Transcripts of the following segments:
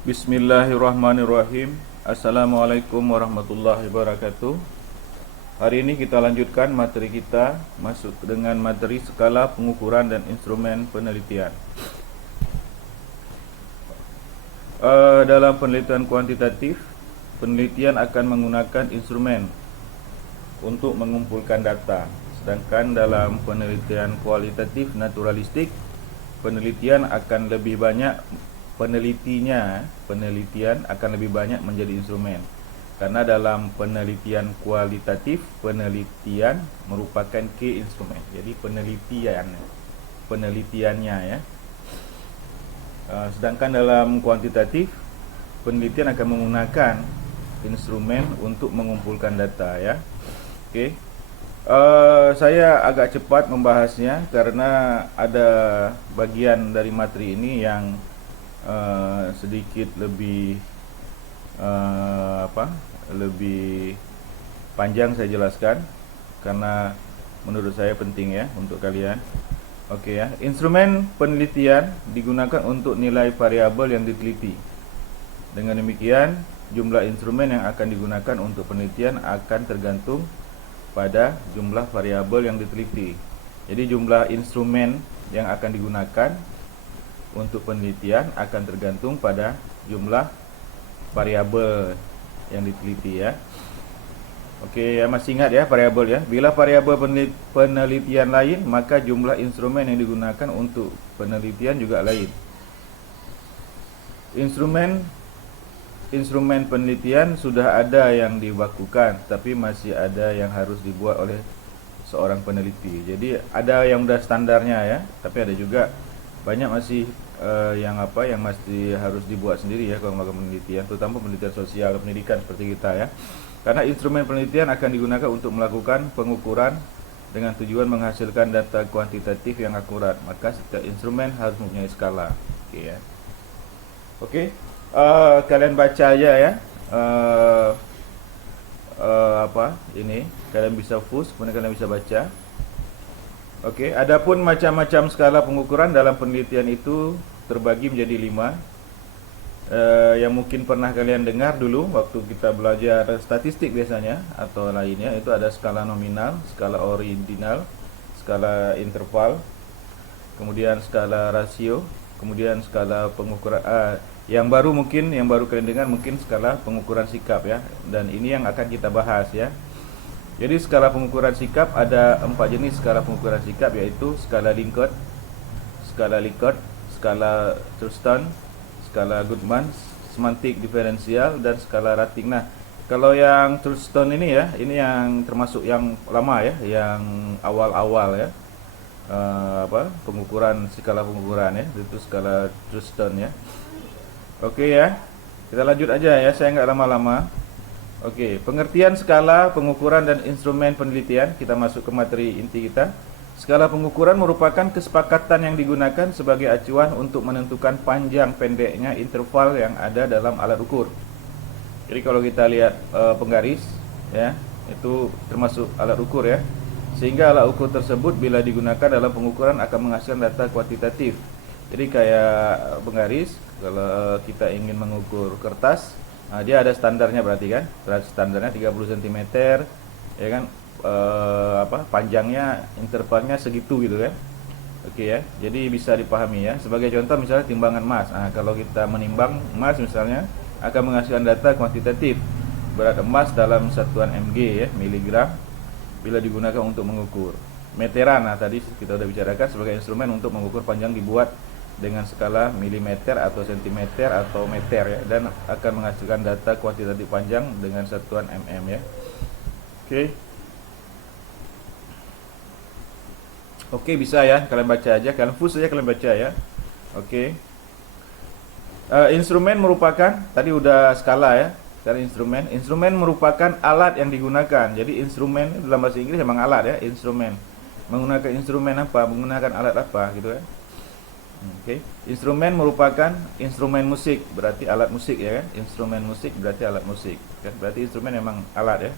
Bismillahirrahmanirrahim. Assalamualaikum warahmatullahi wabarakatuh. Hari ini kita lanjutkan materi kita, masuk dengan materi skala pengukuran dan instrumen penelitian. Dalam penelitian kuantitatif, penelitian akan menggunakan instrumen untuk mengumpulkan data. Sedangkan dalam penelitian kualitatif naturalistik, penelitian akan lebih banyak penelitian akan lebih banyak menjadi instrumen. Karena dalam penelitian kualitatif, penelitian merupakan key instrumen. Jadi penelitiannya ya. Sedangkan dalam kuantitatif, penelitian akan menggunakan instrumen untuk mengumpulkan data ya. Oke. Saya agak cepat membahasnya karena ada bagian dari materi ini yang sedikit lebih lebih panjang saya jelaskan karena menurut saya penting ya untuk kalian. Oke ya, instrumen penelitian digunakan untuk nilai variabel yang diteliti. Dengan demikian, jumlah instrumen yang akan digunakan untuk penelitian akan tergantung pada jumlah variabel yang diteliti. Jadi jumlah instrumen yang akan digunakan untuk penelitian akan tergantung pada jumlah variabel yang diteliti ya. Oke ya, masih ingat ya variabel ya. Bila variabel penelitian lain, maka jumlah instrumen yang digunakan untuk penelitian juga lain. Instrumen penelitian sudah ada yang dibakukan, tapi masih ada yang harus dibuat oleh seorang peneliti. Jadi ada yang udah standarnya ya, tapi ada juga banyak masih yang masih harus dibuat sendiri ya kalau melakukan penelitian, terutama penelitian sosial pendidikan seperti kita ya. Karena instrumen penelitian akan digunakan untuk melakukan pengukuran dengan tujuan menghasilkan data kuantitatif yang akurat, maka setiap instrumen harus mempunyai skala. Oke ya. Oke, kalian baca aja ya. Ini kalian bisa push, kemudian kalian bisa baca. Oke, adapun macam-macam skala pengukuran dalam penelitian itu terbagi menjadi 5. Yang mungkin pernah kalian dengar dulu waktu kita belajar statistik biasanya atau lainnya, itu ada skala nominal, skala ordinal, skala interval, kemudian skala rasio, kemudian skala pengukuran yang baru kalian dengar mungkin skala pengukuran sikap ya. Dan ini yang akan kita bahas ya. Jadi skala pengukuran sikap ada 4 jenis skala pengukuran sikap, yaitu skala Likert, skala Thurston, skala Goodman, semantik diferensial, dan skala rating. Nah, kalau yang Thurston ini ya, ini yang termasuk yang lama ya, yang awal-awal ya. Skala pengukuran ya, itu skala Thurston ya. Oke ya, kita lanjut aja ya, saya nggak lama-lama. Oke, pengertian skala pengukuran dan instrumen penelitian. Kita masuk ke materi inti kita. Skala pengukuran merupakan kesepakatan yang digunakan sebagai acuan untuk menentukan panjang pendeknya interval yang ada dalam alat ukur. Jadi kalau kita lihat penggaris ya, itu termasuk alat ukur ya. Sehingga alat ukur tersebut bila digunakan dalam pengukuran akan menghasilkan data kuantitatif. Jadi kayak penggaris, kalau kita ingin mengukur kertas, dia ada standarnya berarti kan, standarnya 30 cm ya kan, panjangnya intervalnya segitu gitu kan. Oke ya, jadi bisa dipahami ya. Sebagai contoh misalnya timbangan emas. Kalau kita menimbang emas misalnya akan menghasilkan data kuantitatif berat emas dalam satuan mg ya, miligram, bila digunakan untuk mengukur meteran. Tadi kita sudah bicarakan sebagai instrumen untuk mengukur panjang dibuat dengan skala milimeter atau sentimeter atau meter ya, dan akan menghasilkan data kuantitatif panjang dengan satuan mm ya. Oke, bisa ya, kalian baca aja, kalian push saja, kalian baca ya. Oke. Instrumen merupakan, tadi udah skala ya. Sekarang instrumen merupakan alat yang digunakan. Jadi instrumen dalam bahasa Inggris memang alat ya, instrumen. Menggunakan instrumen apa? Menggunakan alat apa gitu ya. Oke. Instrumen merupakan instrumen musik, berarti alat musik ya kan? Instrumen musik berarti alat musik. Kan? Berarti instrumen memang alat ya.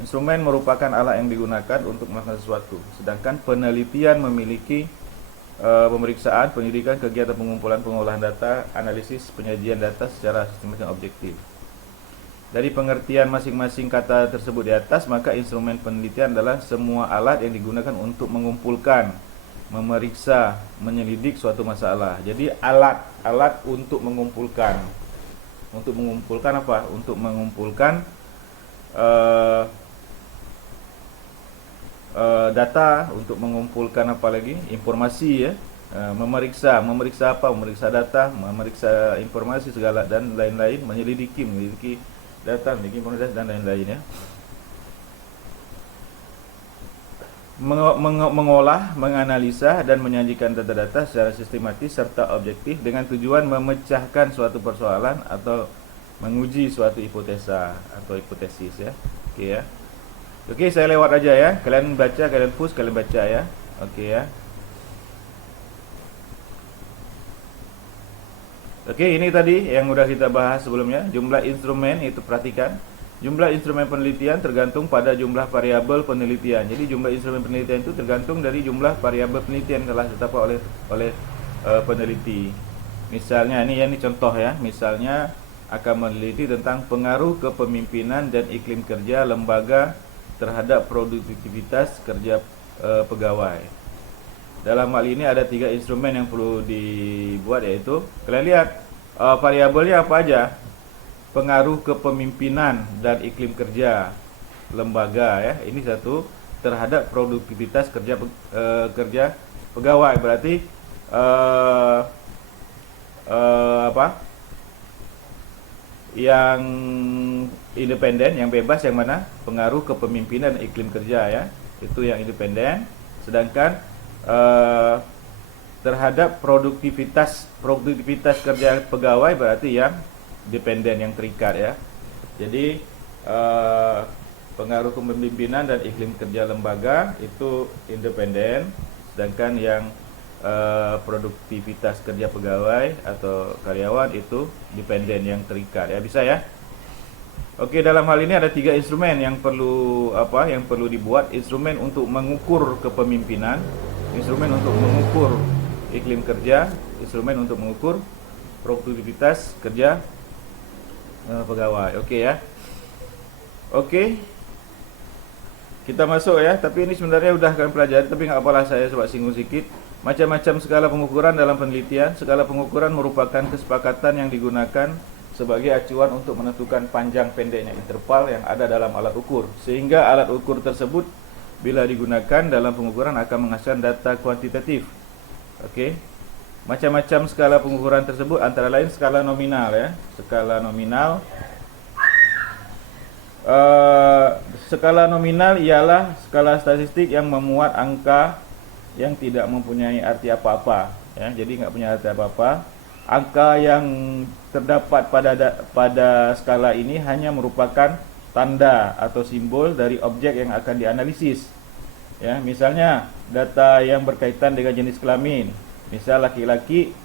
Instrumen merupakan alat yang digunakan untuk melakukan sesuatu. Sedangkan penelitian memiliki pemeriksaan, penyelidikan, kegiatan pengumpulan, pengolahan data, analisis, penyajian data secara sistematis dan objektif. Dari pengertian masing-masing kata tersebut di atas, maka instrumen penelitian adalah semua alat yang digunakan untuk mengumpulkan, memeriksa, menyelidik suatu masalah. Jadi alat untuk mengumpulkan. Untuk mengumpulkan apa? Untuk mengumpulkan data, untuk mengumpulkan apa lagi? Informasi ya. Memeriksa apa? Memeriksa data, memeriksa informasi segala dan lain-lain, menyelidiki data, memiliki informasi dan lain-lain ya. Mengolah, menganalisa dan menyajikan data-data secara sistematis serta objektif dengan tujuan memecahkan suatu persoalan atau menguji suatu hipotesa atau hipotesis ya. Oke ya. Oke, saya lewat aja ya. Kalian baca, kalian push, kalian baca ya. Oke ya. Oke, ini tadi yang udah kita bahas sebelumnya. Jumlah instrumen itu perhatikan. Jumlah instrumen penelitian tergantung pada jumlah variabel penelitian. Jadi jumlah instrumen penelitian itu tergantung dari jumlah variabel penelitian telah ditetapkan oleh peneliti. Misalnya ini contoh ya. Misalnya akan meneliti tentang pengaruh kepemimpinan dan iklim kerja lembaga terhadap produktivitas kerja pegawai. Dalam hal ini ada 3 instrumen yang perlu dibuat, yaitu kalian lihat variabelnya apa aja. Pengaruh kepemimpinan dan iklim kerja lembaga ya. Ini satu, terhadap produktivitas kerja pegawai. Berarti yang independen, yang bebas yang mana? Pengaruh kepemimpinan dan iklim kerja ya. Itu yang independen. Sedangkan terhadap produktivitas kerja pegawai berarti yang dependen, yang terikat ya. Jadi pengaruh kepemimpinan dan iklim kerja lembaga itu independen, sedangkan yang produktivitas kerja pegawai atau karyawan itu dependen, yang terikat ya. Bisa ya. Oke, dalam hal ini ada 3 instrumen yang perlu dibuat. Instrumen untuk mengukur kepemimpinan, instrumen untuk mengukur iklim kerja, instrumen untuk mengukur produktivitas kerja pegawai. Oke ya. Oke, kita masuk ya. Tapi ini sebenarnya udah kalian pelajari, tapi nggak apalah, saya coba singgung sedikit. Macam-macam skala pengukuran dalam penelitian. Skala pengukuran merupakan kesepakatan yang digunakan sebagai acuan untuk menentukan panjang pendeknya interval yang ada dalam alat ukur, sehingga alat ukur tersebut bila digunakan dalam pengukuran akan menghasilkan data kuantitatif. Oke. Macam-macam skala pengukuran tersebut antara lain skala nominal ya. Skala nominal. Skala nominal ialah skala statistik yang memuat angka yang tidak mempunyai arti apa-apa ya. Jadi nggak punya arti apa-apa. Angka yang terdapat pada skala ini hanya merupakan tanda atau simbol dari objek yang akan dianalisis. Ya, misalnya data yang berkaitan dengan jenis kelamin. Misal laki-laki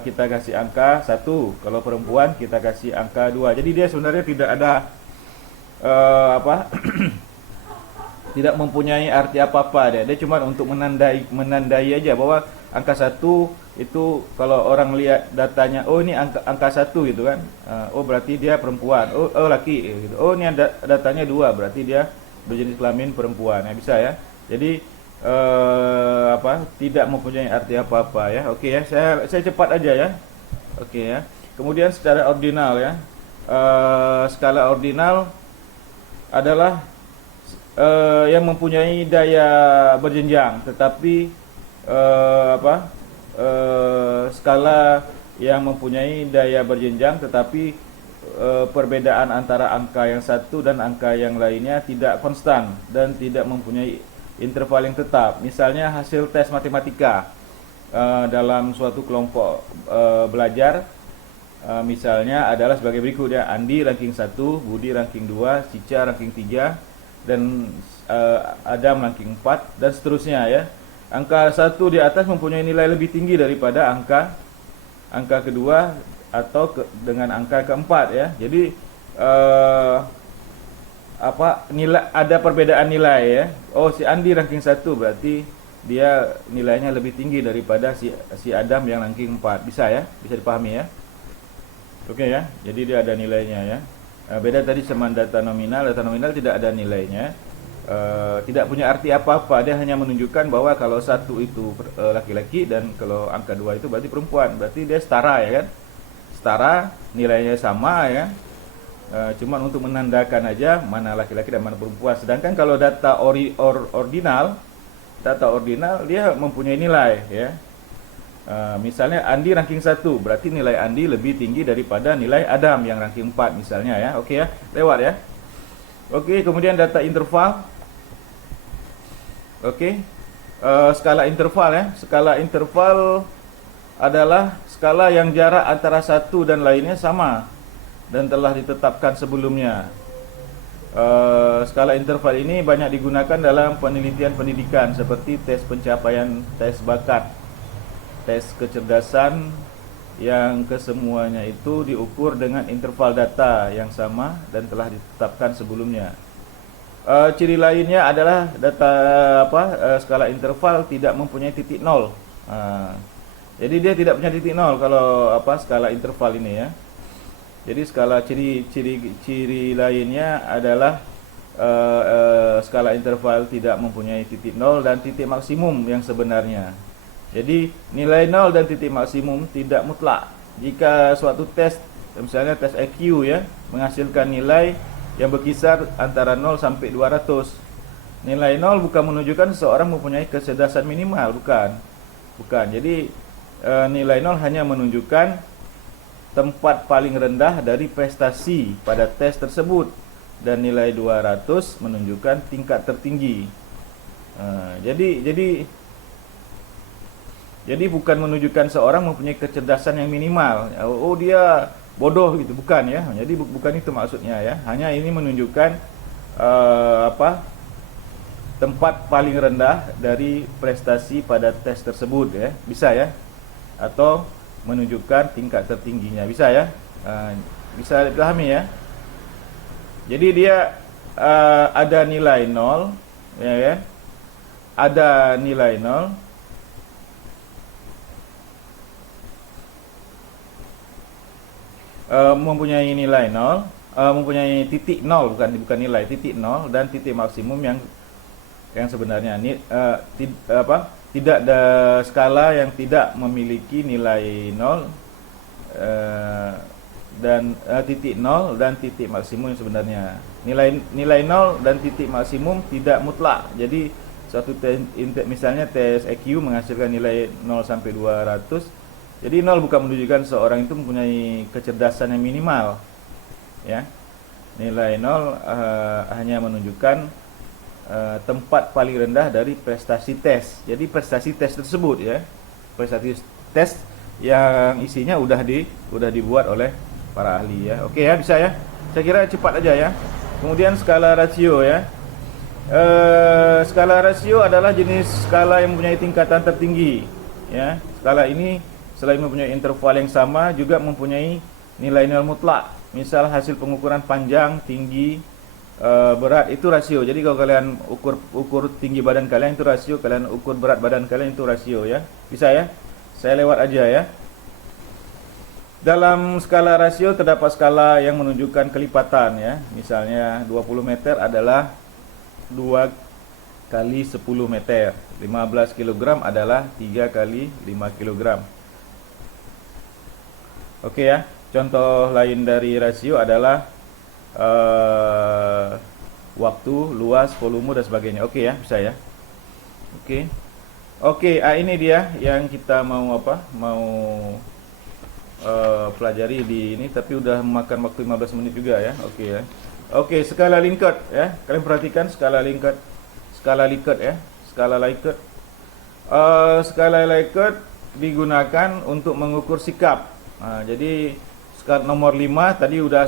kita kasih angka 1, kalau perempuan kita kasih angka 2. Jadi dia sebenarnya tidak ada tidak mempunyai arti apa-apa dia. Dia cuma untuk menandai aja bahwa angka 1 itu kalau orang lihat datanya, oh ini angka 1 gitu kan. Oh berarti dia perempuan. Oh laki gitu. Oh ini ada datanya 2, berarti dia berjenis kelamin perempuan. Ya, bisa ya. Jadi tidak mempunyai arti apa-apa ya. Oke ya, saya cepat aja ya. Oke ya. Kemudian secara ordinal ya. Skala ordinal adalah yang mempunyai daya berjenjang, tetapi skala yang mempunyai daya berjenjang tetapi perbedaan antara angka yang satu dan angka yang lainnya tidak konstan dan tidak mempunyai interval yang tetap. Misalnya hasil tes matematika dalam suatu kelompok belajar misalnya adalah sebagai berikut ya. Andi ranking 1, Budi ranking 2, Cica ranking 3, dan Adam ranking 4 dan seterusnya ya. Angka 1 di atas mempunyai nilai lebih tinggi daripada angka kedua atau dengan angka keempat ya. Jadi nilai, ada perbedaan nilai ya. Oh si Andi ranking 1 berarti dia nilainya lebih tinggi daripada si Adam yang ranking 4. Bisa ya? Bisa dipahami ya? Oke ya. Jadi dia ada nilainya ya. Beda tadi sama data nominal. Data nominal tidak ada nilainya. Tidak punya arti apa-apa. Dia hanya menunjukkan bahwa kalau satu itu laki-laki dan kalau angka 2 itu berarti perempuan. Berarti dia setara ya kan? Setara, nilainya sama ya. Cuman untuk menandakan aja mana laki-laki dan mana perempuan. Sedangkan kalau data ordinal dia mempunyai nilai ya. Misalnya Andi ranking 1, berarti nilai Andi lebih tinggi daripada nilai Adam yang ranking 4 misalnya ya. Oke ya, lewat ya. Oke, kemudian data interval. Oke. Skala interval ya. Skala interval adalah skala yang jarak antara satu dan lainnya sama dan telah ditetapkan sebelumnya. Skala interval ini banyak digunakan dalam penelitian pendidikan seperti tes pencapaian, tes bakat, tes kecerdasan, yang kesemuanya itu diukur dengan interval data yang sama dan telah ditetapkan sebelumnya. Ciri lainnya adalah skala interval tidak mempunyai titik nol. Jadi dia tidak punya titik nol kalau skala interval ini ya. Jadi skala ciri lainnya adalah skala interval tidak mempunyai titik nol dan titik maksimum yang sebenarnya. Jadi nilai nol dan titik maksimum tidak mutlak. Jika suatu tes, misalnya tes IQ ya, menghasilkan nilai yang berkisar antara 0 sampai 200. Nilai 0 bukan menunjukkan seseorang mempunyai kecerdasan minimal, bukan. Jadi nilai 0 hanya menunjukkan tempat paling rendah dari prestasi pada tes tersebut, dan nilai 200 menunjukkan tingkat tertinggi. Jadi bukan menunjukkan seorang mempunyai kecerdasan yang minimal. Oh dia bodoh gitu, bukan ya. Jadi bukan itu maksudnya ya. Hanya ini menunjukkan tempat paling rendah dari prestasi pada tes tersebut ya. Bisa ya. Atau menunjukkan tingkat tertingginya, bisa ya. Bisa dipahami ya. Jadi dia ada nilai 0 ya kan? Ada nilai 0, mempunyai nilai 0, mempunyai titik 0, bukan nilai, titik 0 dan titik maksimum yang sebenarnya. Tidak ada skala yang tidak memiliki nilai 0 dan titik 0 dan titik maksimum yang sebenarnya. Nilai 0 dan titik maksimum tidak mutlak. Jadi suatu misalnya tes IQ menghasilkan nilai 0 sampai 200. Jadi 0 bukan menunjukkan seorang itu mempunyai kecerdasan yang minimal. Ya. Nilai 0 hanya menunjukkan tempat paling rendah dari prestasi tes. Jadi prestasi tes tersebut ya, prestasi tes yang isinya udah dibuat oleh para ahli ya. Oke ya, bisa ya. Saya kira cepat aja ya. Kemudian skala rasio ya. Skala rasio adalah jenis skala yang mempunyai tingkatan tertinggi ya. Skala ini selain mempunyai interval yang sama juga mempunyai nilai-nilai mutlak. Misal hasil pengukuran panjang, tinggi, berat itu rasio. Jadi kalau kalian ukur tinggi badan kalian itu rasio, kalian ukur berat badan kalian itu rasio ya. Bisa ya? Saya lewat aja ya. Dalam skala rasio terdapat skala yang menunjukkan kelipatan ya. Misalnya 20 meter adalah 2 kali 10 meter. 15 kg adalah 3 kali 5 kg. Oke ya. Contoh lain dari rasio adalah waktu, luas, volume dan sebagainya. Oke ya, bisa ya. Oke, ini dia yang kita mau pelajari di ini, tapi udah memakan waktu 15 menit juga ya. Oke ya. Oke, skala Likert ya. Kalian perhatikan skala Likert. Skala Likert ya. Skala Likert. Skala Likert digunakan untuk mengukur sikap. Jadi skala nomor 5 tadi udah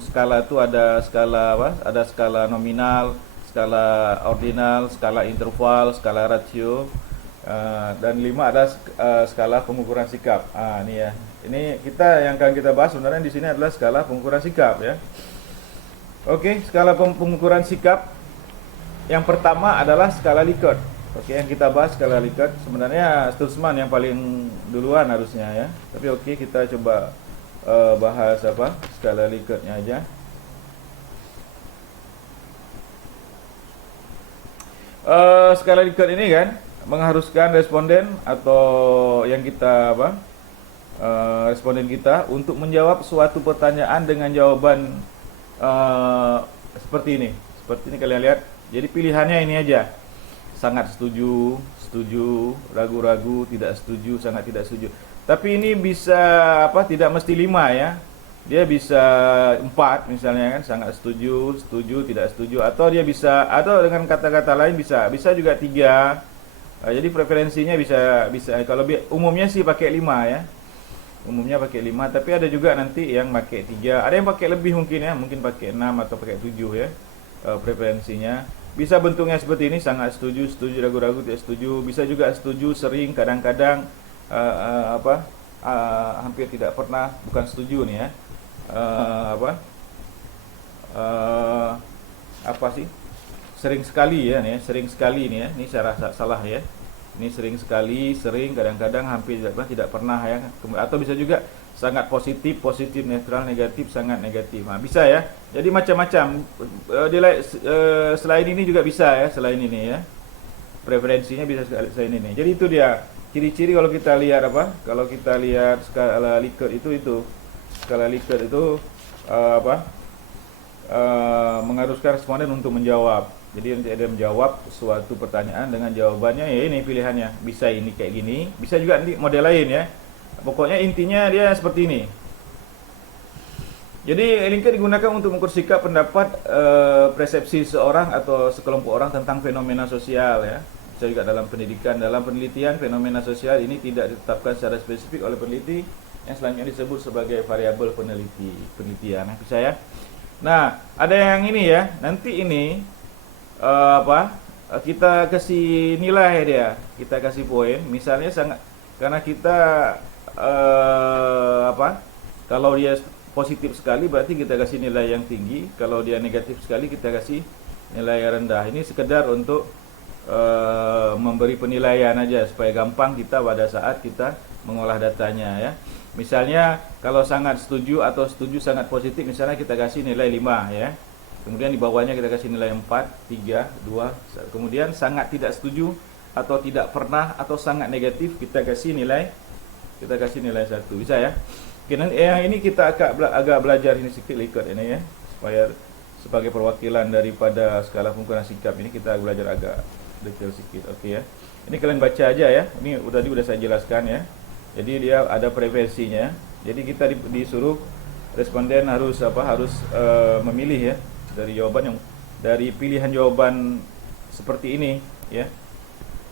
skala itu ada skala apa? Ada skala nominal, skala ordinal, skala interval, skala rasio. Dan 5 ada skala pengukuran sikap. Ini ya. Ini yang akan kita bahas sebenarnya di sini adalah skala pengukuran sikap ya. Oke, skala pengukuran sikap yang pertama adalah skala Likert. Oke, yang kita bahas skala Likert sebenarnya Stutzman yang paling duluan harusnya ya. Tapi oke, kita coba bahas apa skala Likertnya aja. Skala Likert ini kan mengharuskan responden atau yang kita apa responden kita untuk menjawab suatu pertanyaan dengan jawaban seperti ini. Seperti ini kalian lihat. Jadi pilihannya ini aja. Sangat setuju, setuju, ragu-ragu, tidak setuju, sangat tidak setuju. Tapi ini bisa apa? Tidak mesti 5 ya. Dia bisa 4 misalnya kan, sangat setuju, setuju, tidak setuju, atau dia bisa, atau dengan kata-kata lain bisa juga 3. Jadi preferensinya bisa kalau umumnya sih pakai 5 ya. Umumnya pakai 5, tapi ada juga nanti yang pakai 3. Ada yang pakai lebih mungkin ya, mungkin pakai 6 atau pakai 7 ya. Preferensinya bisa bentuknya seperti ini, sangat setuju, setuju, ragu-ragu, tidak setuju. Bisa juga setuju, sering, kadang-kadang, hampir tidak pernah, bukan setuju nih ya. Apa sih? Sering sekali ya nih, sering sekali nih ya. Ini saya rasa salah ya. Ini sering sekali, sering, kadang-kadang, hampir tidak pernah ya. Atau bisa juga sangat positif, positif, netral, negatif, sangat negatif. Nah, bisa ya. Jadi macam-macam. Selain ini juga bisa ya, selain ini ya. Preferensinya bisa selain ini. Jadi itu dia. Ciri-ciri kalau kita lihat apa? Kalau kita lihat skala Likert itu skala Likert itu mengharuskan responden untuk menjawab. Jadi nanti ada menjawab suatu pertanyaan dengan jawabannya ya ini pilihannya. Bisa ini kayak gini, bisa juga nanti model lain ya. Pokoknya intinya dia seperti ini. Jadi Likert digunakan untuk mengukur sikap, pendapat, persepsi seorang atau sekelompok orang tentang fenomena sosial ya. Bisa juga dalam pendidikan, dalam penelitian fenomena sosial ini tidak ditetapkan secara spesifik oleh peneliti yang selanjutnya disebut sebagai variabel penelitian. Bisa ya. Nah, ada yang ini ya. Nanti ini kita kasih nilai dia, kita kasih poin. Misalnya karena kita kalau dia positif sekali berarti kita kasih nilai yang tinggi, kalau dia negatif sekali kita kasih nilai yang rendah. Ini sekedar untuk memberi penilaian aja supaya gampang kita pada saat kita mengolah datanya ya. Misalnya kalau sangat setuju atau setuju sangat positif, misalnya kita kasih nilai 5 ya. Kemudian di bawahnya kita kasih nilai 4, 3, 2. Kemudian sangat tidak setuju atau tidak pernah atau sangat negatif kita kasih nilai 1. Bisa ya. Oke, yang ini kita agak belajar ini sedikit Likert ini ya, supaya sebagai perwakilan daripada skala pengukuran sikap ini kita belajar agak detail sedikit. Oke ya. Ini kalian baca aja ya. Ini udah saya jelaskan ya. Jadi dia ada preferensinya. Jadi kita disuruh responden harus memilih ya dari pilihan jawaban seperti ini ya.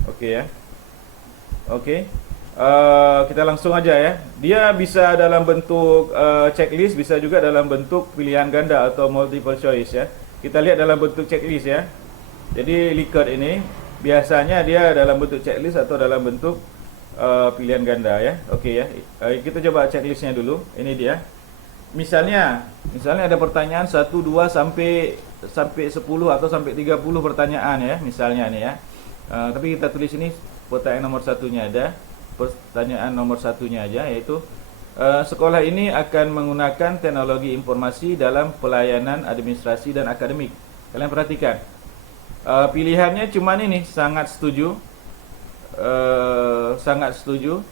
Oke ya. Oke. Kita langsung aja ya. Dia bisa dalam bentuk checklist, bisa juga dalam bentuk pilihan ganda atau multiple choice ya. Kita lihat dalam bentuk checklist ya. Jadi Likert ini biasanya dia dalam bentuk checklist atau dalam bentuk pilihan ganda ya. Oke ya. Kita coba checklistnya dulu. Ini dia. Misalnya ada pertanyaan 1, 2 sampai 10 atau sampai 30 pertanyaan ya, misalnya nih ya. Tapi kita tulis ini pertanyaan nomor 1-nya ada. Pertanyaan nomor 1-nya aja, yaitu sekolah ini akan menggunakan teknologi informasi dalam pelayanan administrasi dan akademik. Kalian perhatikan. Pilihannya cuman ini, sangat setuju. Sangat setuju.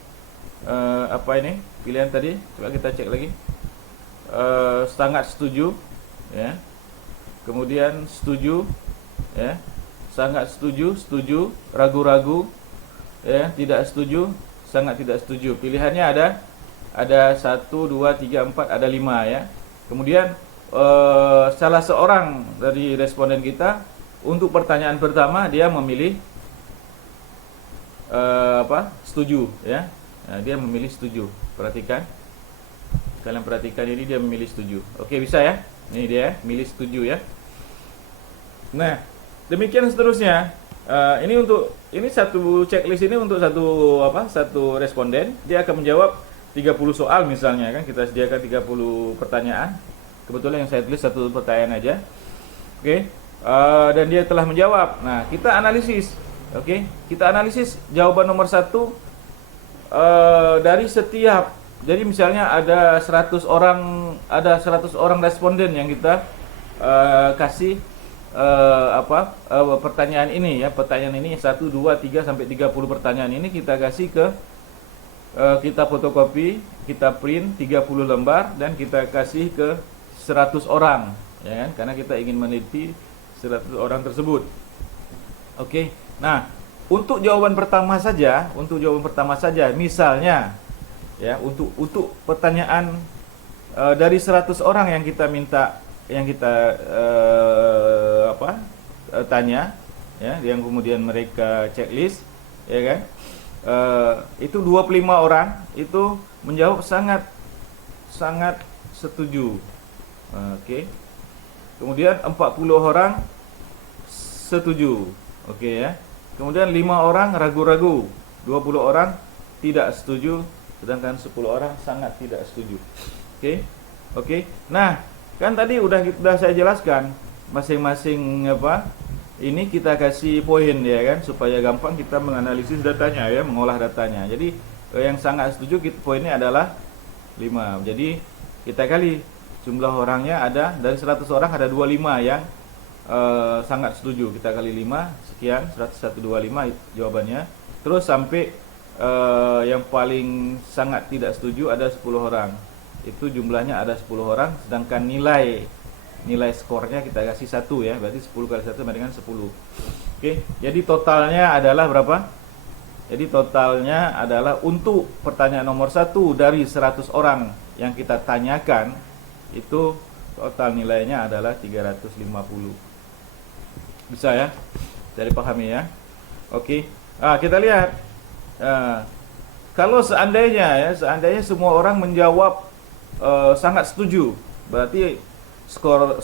Apa ini? Pilihan tadi, coba kita cek lagi. Sangat setuju ya. Kemudian setuju ya. Sangat setuju, setuju, ragu-ragu ya, tidak setuju, sangat tidak setuju. Pilihannya ada 1, 2, 3, 4, ada 5 ya. Kemudian salah seorang dari responden kita untuk pertanyaan pertama dia memilih setuju ya. Nah, dia memilih setuju. Perhatikan. Kalian perhatikan ini dia memilih setuju. Oke, bisa ya? Ini dia milih setuju ya. Nah, demikian seterusnya. Ini satu checklist ini untuk satu responden. Dia akan menjawab 30 soal misalnya kan. Kita sediakan 30 pertanyaan. Kebetulan yang saya tulis satu pertanyaan aja. Oke. Dan dia telah menjawab. Nah, kita analisis. Okey, kita analisis jawaban nomor 1 dari setiap. Jadi misalnya ada 100 orang responden yang kita kasih pertanyaan ini ya. Pertanyaan ini 1 2 3 sampai 30 pertanyaan ini kita kasih ke kita fotokopi, kita print 30 lembar dan kita kasih ke 100 orang ya kan, karena kita ingin meneliti 100 orang tersebut. Okey. Nah, untuk jawaban pertama saja, misalnya ya, untuk pertanyaan dari 100 orang yang kita minta, yang kita tanya ya, yang kemudian mereka checklist ya kan. Itu 25 orang itu menjawab sangat setuju. Okey. Kemudian 40 orang setuju. Okey ya. Kemudian 5 orang ragu-ragu, 20 orang tidak setuju, sedangkan 10 orang sangat tidak setuju. Okey. Okey. Nah, kan tadi sudah saya jelaskan masing-masing ini kita kasih poin ya kan, supaya gampang kita menganalisis datanya ya, mengolah datanya. Jadi yang sangat setuju poinnya adalah 5. Jadi kita kali jumlah orangnya, ada dari 100 orang ada 25 yang sangat setuju. Kita kali 5 sekian, 125 jawabannya. Terus sampai yang paling sangat tidak setuju ada 10 orang. Itu jumlahnya ada 10 orang, sedangkan nilai skornya kita kasih 1 ya. Berarti 10 kali 1 sama dengan 10. Oke, jadi totalnya adalah berapa? Jadi totalnya adalah untuk pertanyaan nomor 1 dari 100 orang yang kita tanyakan, itu total nilainya adalah 350. Bisa ya? Jadi pahami ya. Oke. Kita lihat. Kalau seandainya semua orang menjawab sangat setuju, berarti skor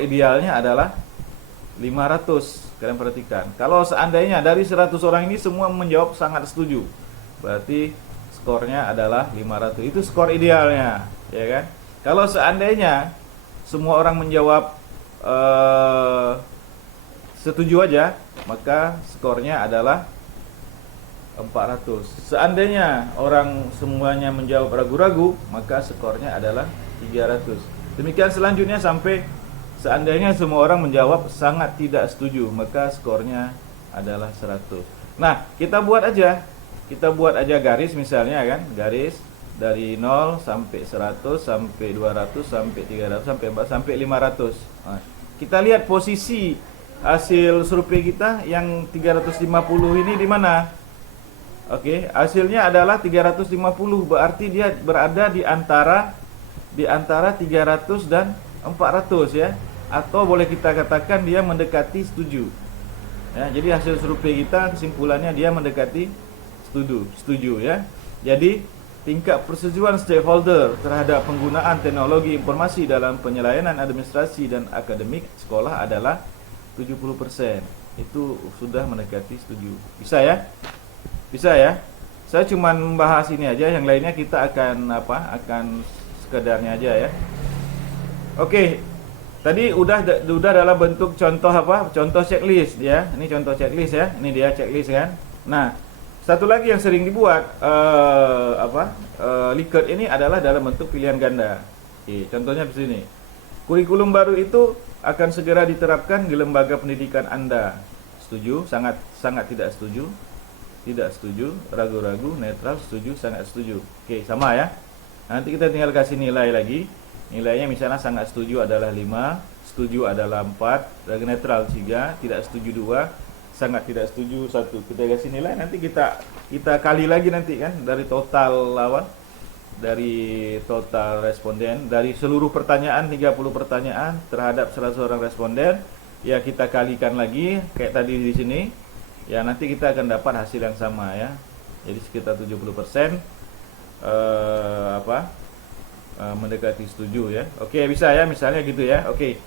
idealnya adalah 500. Kalian perhatikan. Kalau seandainya dari 100 orang ini semua menjawab sangat setuju, berarti skornya adalah 500. Itu skor idealnya, ya kan? Kalau seandainya semua orang menjawab setuju aja, maka skornya adalah 400. Seandainya orang semuanya menjawab ragu-ragu, maka skornya adalah 300. Demikian selanjutnya sampai seandainya semua orang menjawab sangat tidak setuju, maka skornya adalah 100. Nah, kita buat aja garis misalnya kan, garis dari 0 sampai 100 sampai 200 sampai 300 sampai 400 sampai 500. Kita lihat posisi hasil survei kita yang 350 ini di mana? Oke, hasilnya adalah 350, berarti dia berada di antara 300 dan 400 ya. Atau boleh kita katakan dia mendekati setuju. Ya, jadi hasil survei kita kesimpulannya dia mendekati setuju ya. Jadi tingkat persetujuan stakeholder terhadap penggunaan teknologi informasi dalam penyelesaian administrasi dan akademik sekolah adalah 70%. Itu sudah mendekati setuju. Bisa ya? Bisa ya? Saya cuma membahas ini aja, yang lainnya kita akan sekedarnya aja ya. Oke. Tadi udah dalam bentuk contoh contoh checklist ya. Ini contoh checklist ya. Ini dia checklist kan. Nah, satu lagi yang sering dibuat Likert ini adalah dalam bentuk pilihan ganda. Oke, contohnya di sini. Kurikulum baru itu akan segera diterapkan di lembaga pendidikan Anda. Setuju, sangat tidak setuju, tidak setuju, ragu-ragu, netral, setuju, sangat setuju. Oke, sama ya. Nanti kita tinggal kasih nilai lagi. Nilainya misalnya sangat setuju adalah 5, setuju adalah 4, ragu netral 3, tidak setuju 2, sangat tidak setuju 1. Kita kasih nilai, nanti kita kali lagi nanti kan dari total responden, dari seluruh pertanyaan 30 pertanyaan terhadap 100 orang responden, ya kita kalikan lagi kayak tadi di sini. Ya nanti kita akan dapat hasil yang sama ya. Jadi sekitar 70% mendekati setuju ya. Oke, bisa ya misalnya gitu ya. Oke.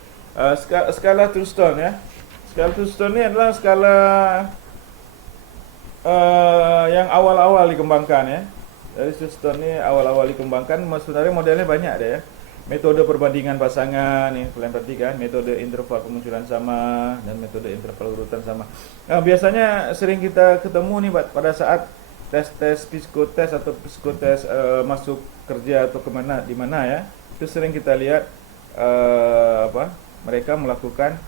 Skala Thurstone ya. Skala Thurstone ini adalah skala yang awal-awal dikembangkan ya. Dari Thurstone ini awal-awal dikembangkan, sebenarnya modelnya banyak ada ya. Metode perbandingan pasangan, nih kalian perhatikan, metode interval pemunculan sama dan metode interval urutan sama. Nah, biasanya sering kita ketemu nih pada saat tes psikotes atau psikotes masuk kerja atau kemana di mana ya, itu sering kita lihat mereka melakukan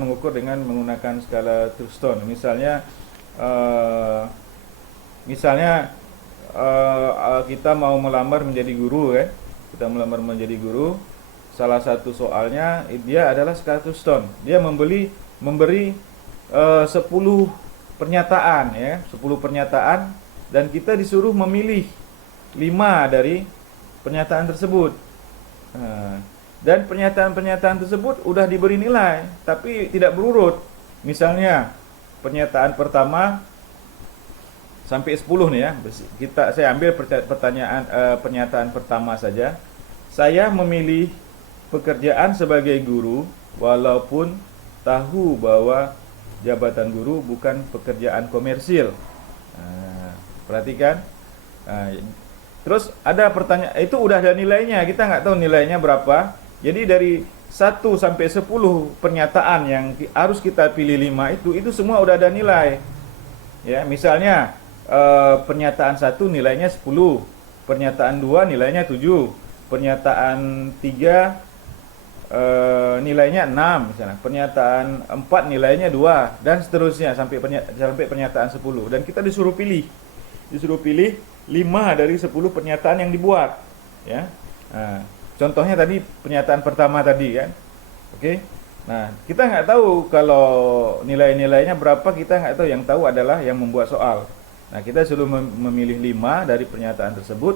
mengukur dengan menggunakan skala Thurston. Misalnya kita mau melamar menjadi guru ya. Kita melamar menjadi guru. Salah satu soalnya dia adalah skala Thurston. Dia memberi 10 pernyataan ya, 10 pernyataan dan kita disuruh memilih 5 dari pernyataan tersebut. Dan pernyataan-pernyataan tersebut udah diberi nilai tapi tidak berurut. Misalnya pernyataan pertama sampai 10 nih ya. Saya ambil pernyataan pertama saja. Saya memilih pekerjaan sebagai guru walaupun tahu bahwa jabatan guru bukan pekerjaan komersil. Perhatikan. Terus ada pertanyaan, itu udah ada nilainya, kita nggak tahu nilainya berapa. Jadi dari 1 sampai 10 pernyataan yang harus kita pilih 5 itu semua udah ada nilai. Ya, misalnya pernyataan 1 nilainya 10, pernyataan 2 nilainya 7, pernyataan 3 nilainya 6 misalnya, pernyataan 4 nilainya 2 dan seterusnya sampai pernyataan 10 dan kita disuruh pilih 5 dari 10 pernyataan yang dibuat ya. Contohnya tadi pernyataan pertama tadi kan. Oke. Nah, kita nggak tahu kalau nilai-nilainya berapa, kita nggak tahu, yang tahu adalah yang membuat soal. Nah, kita suruh memilih 5 dari pernyataan tersebut.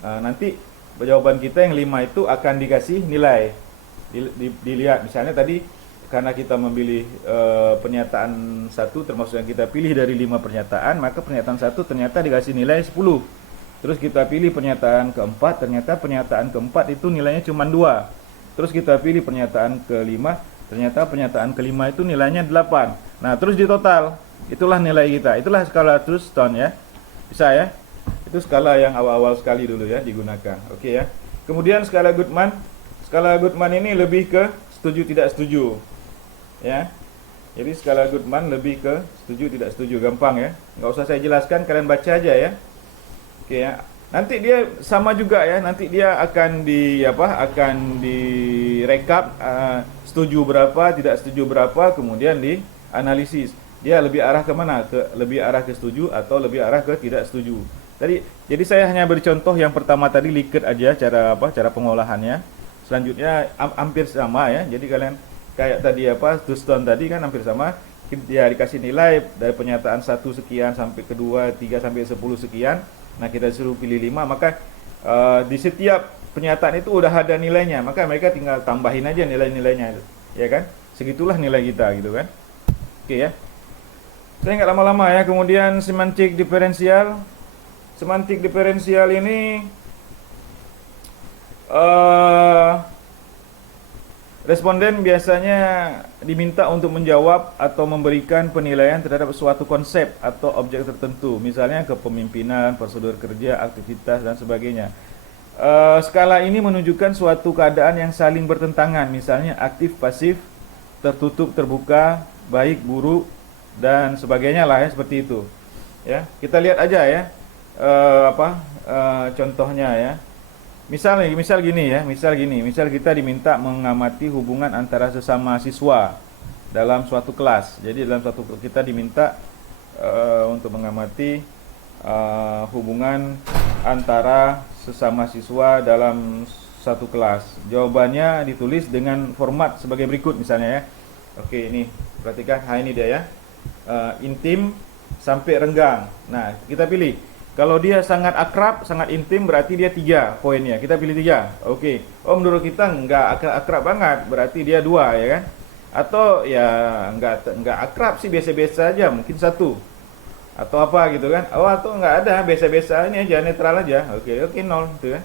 Nanti jawaban kita yang 5 itu akan dikasih nilai. Dilihat misalnya tadi karena kita memilih pernyataan 1 termasuk yang kita pilih dari 5 pernyataan, maka pernyataan 1 ternyata dikasih nilai 10. Terus kita pilih pernyataan keempat, ternyata pernyataan keempat itu nilainya cuma 2. Terus kita pilih pernyataan kelima, ternyata pernyataan kelima itu nilainya 8. Nah, terus di total, itulah nilai kita. Itulah skala Thurston ya. Bisa ya? Itu skala yang awal-awal sekali dulu ya digunakan. Oke ya. Kemudian skala Goodman. Skala Goodman ini lebih ke setuju tidak setuju. Ya. Jadi skala Goodman lebih ke setuju tidak setuju, gampang ya. Nggak usah saya jelaskan, kalian baca aja ya. Oke ya. Nanti dia sama juga ya. Nanti dia akan direkap setuju berapa, tidak setuju berapa, kemudian dianalisis. Dia lebih arah ke mana? Lebih arah ke setuju atau lebih arah ke tidak setuju. Jadi saya hanya beri contoh yang pertama tadi, Likert aja cara pengolahannya. Selanjutnya hampir sama ya. Jadi kalian kayak tadi Thurston tadi kan hampir sama. Dia dikasih nilai dari pernyataan 1 sekian sampai ke 2, 3 sampai 10 sekian. Nah, kita suruh pilih 5, maka di setiap pernyataan itu udah ada nilainya. Maka mereka tinggal tambahin aja nilai-nilainya itu. Ya kan? Segitulah nilai kita gitu kan. Oke ya. Saya nggak lama-lama ya. Kemudian semantik diferensial. Semantik diferensial ini responden biasanya diminta untuk menjawab atau memberikan penilaian terhadap suatu konsep atau objek tertentu, misalnya kepemimpinan, prosedur kerja, aktivitas, dan sebagainya. Skala ini menunjukkan suatu keadaan yang saling bertentangan, misalnya aktif, pasif, tertutup, terbuka, baik, buruk, dan sebagainya lah ya, seperti itu. Ya, kita lihat aja ya, contohnya ya. Misal kita diminta mengamati hubungan antara sesama siswa dalam suatu kelas. Jadi kita diminta untuk mengamati hubungan antara sesama siswa dalam satu kelas. Jawabannya ditulis dengan format sebagai berikut misalnya ya. Oke, ini perhatikan, ini dia ya. Intim sampai renggang. Nah, kita pilih. Kalau dia sangat akrab, sangat intim, berarti dia 3 poinnya. Kita pilih 3. Oke. Oh, menurut kita nggak akrab banget, berarti dia 2 ya kan? Atau ya nggak akrab sih, biasa-biasa aja, mungkin 1. Atau apa gitu kan? Oh, atau nggak ada, biasa-biasa ini aja, netral aja. Oke, 0 gitu kan?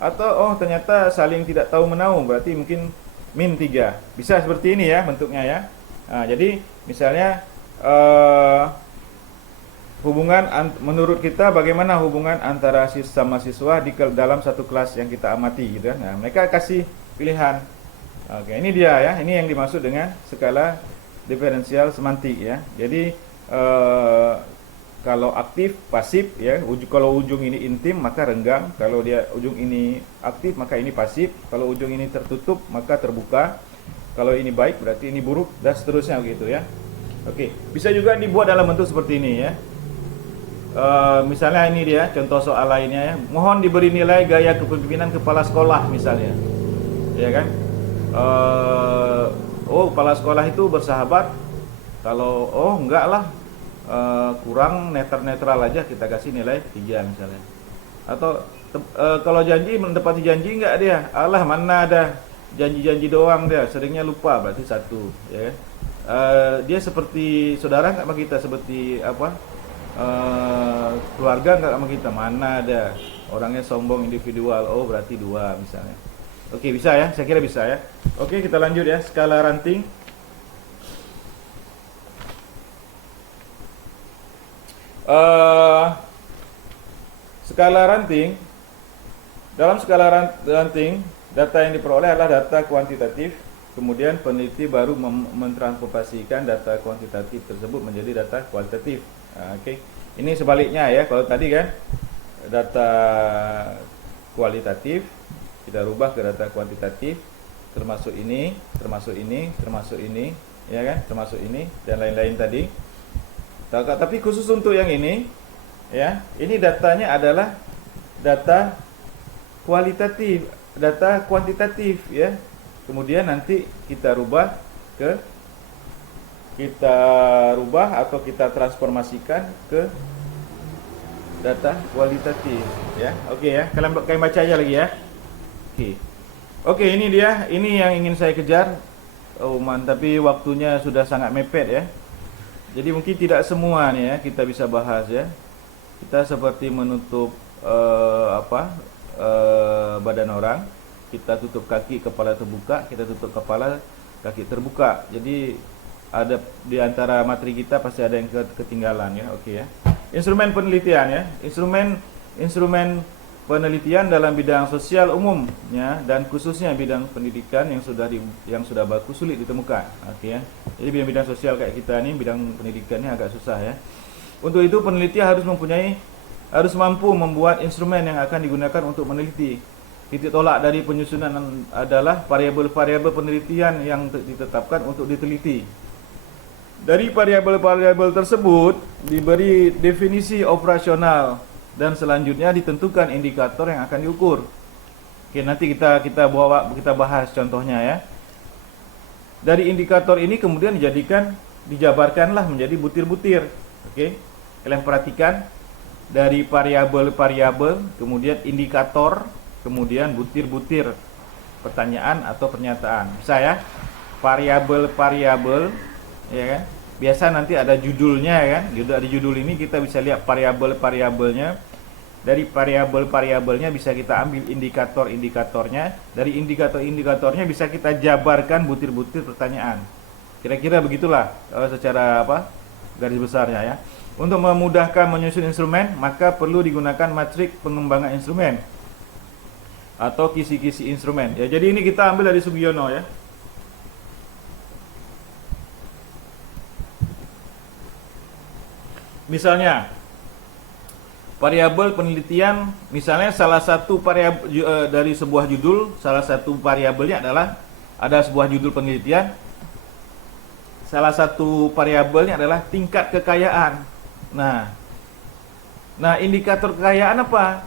Atau ternyata saling tidak tahu menahu, berarti mungkin -3. Bisa seperti ini ya bentuknya ya. Nah, jadi misalnya menurut kita bagaimana hubungan antara sama siswa dalam satu kelas yang kita amati gitu kan. Nah, mereka kasih pilihan. Oke, ini dia ya. Ini yang dimaksud dengan skala diferensial semantik ya. Jadi kalau aktif, pasif ya. Kalau ujung ini intim maka renggang. Kalau dia ujung ini aktif maka ini pasif. Kalau ujung ini tertutup maka terbuka. Kalau ini baik berarti ini buruk dan seterusnya begitu ya. Oke, bisa juga dibuat dalam bentuk seperti ini ya. Misalnya ini dia contoh soal lainnya ya. Mohon diberi nilai gaya kepemimpinan kepala sekolah misalnya. Ya kan? Kepala sekolah itu bersahabat. Kalau enggak lah, kurang netral aja, kita kasih nilai 3 misalnya. Atau kalau janji menepati janji enggak dia? Alah, mana ada janji-janji doang dia, seringnya lupa, berarti 1 ya kan? Dia seperti saudara enggak sama kita, seperti apa? Keluarga enggak sama kita, mana ada orangnya sombong individual, berarti 2 misalnya. Oke, bisa ya, saya kira bisa ya. Oke, kita lanjut ya, skala ranting. Skala ranting, dalam skala ranting data yang diperoleh adalah data kuantitatif, kemudian peneliti baru mentransformasikan data kuantitatif tersebut menjadi data kualitatif. Oke. Ini sebaliknya ya, kalau tadi kan data kualitatif kita rubah ke data kuantitatif, termasuk ini, termasuk ini, termasuk ini, ya kan, termasuk ini dan lain-lain tadi. Tapi khusus untuk yang ini, ya, ini datanya adalah data kualitatif, data kuantitatif, ya. Kemudian nanti kita rubah atau kita transformasikan ke data kualitatif, ya. Oke ya, kalian baca aja lagi ya. Oke, ini dia, ini yang ingin saya kejar. Tapi waktunya sudah sangat mepet ya. Jadi mungkin tidak semua nih ya kita bisa bahas ya. Kita seperti menutup badan orang. Kita tutup kaki, kepala terbuka. Kita tutup kepala, kaki terbuka. Jadi ada di antara materi kita pasti ada yang ketinggalan ya. Oke ya. Instrumen penelitian ya. Instrumen penelitian dalam bidang sosial umumnya dan khususnya bidang pendidikan yang sudah baku sulit ditemukan. Oke ya. Jadi bidang sosial kayak kita nih, bidang pendidikannya agak susah ya. Untuk itu peneliti harus mampu membuat instrumen yang akan digunakan untuk meneliti. Titik tolak dari penyusunan adalah variabel-variabel penelitian yang ditetapkan untuk diteliti. Dari variabel-variabel tersebut diberi definisi operasional dan selanjutnya ditentukan indikator yang akan diukur. Oke, nanti kita bahas contohnya ya. Dari indikator ini kemudian dijabarkanlah menjadi butir-butir. Oke. Kalian perhatikan dari variabel-variabel, kemudian indikator, kemudian butir-butir pertanyaan atau pernyataan. Bisa ya? Variabel-variabel ya kan? Biasa nanti ada judulnya ya kan. Di judul ini kita bisa lihat variabel-variabelnya. Dari variabel-variabelnya bisa kita ambil indikator-indikatornya. Dari indikator-indikatornya bisa kita jabarkan butir-butir pertanyaan. Kira-kira begitulah secara garis besarnya ya. Untuk memudahkan menyusun instrumen, maka perlu digunakan matrik pengembangan instrumen atau kisi-kisi instrumen. Ya, jadi ini kita ambil dari Sugiono ya. Misalnya variabel penelitian, misalnya salah satu variabel dari sebuah judul, salah satu variabelnya adalah ada sebuah judul penelitian. Salah satu variabelnya adalah tingkat kekayaan. Nah, indikator kekayaan apa?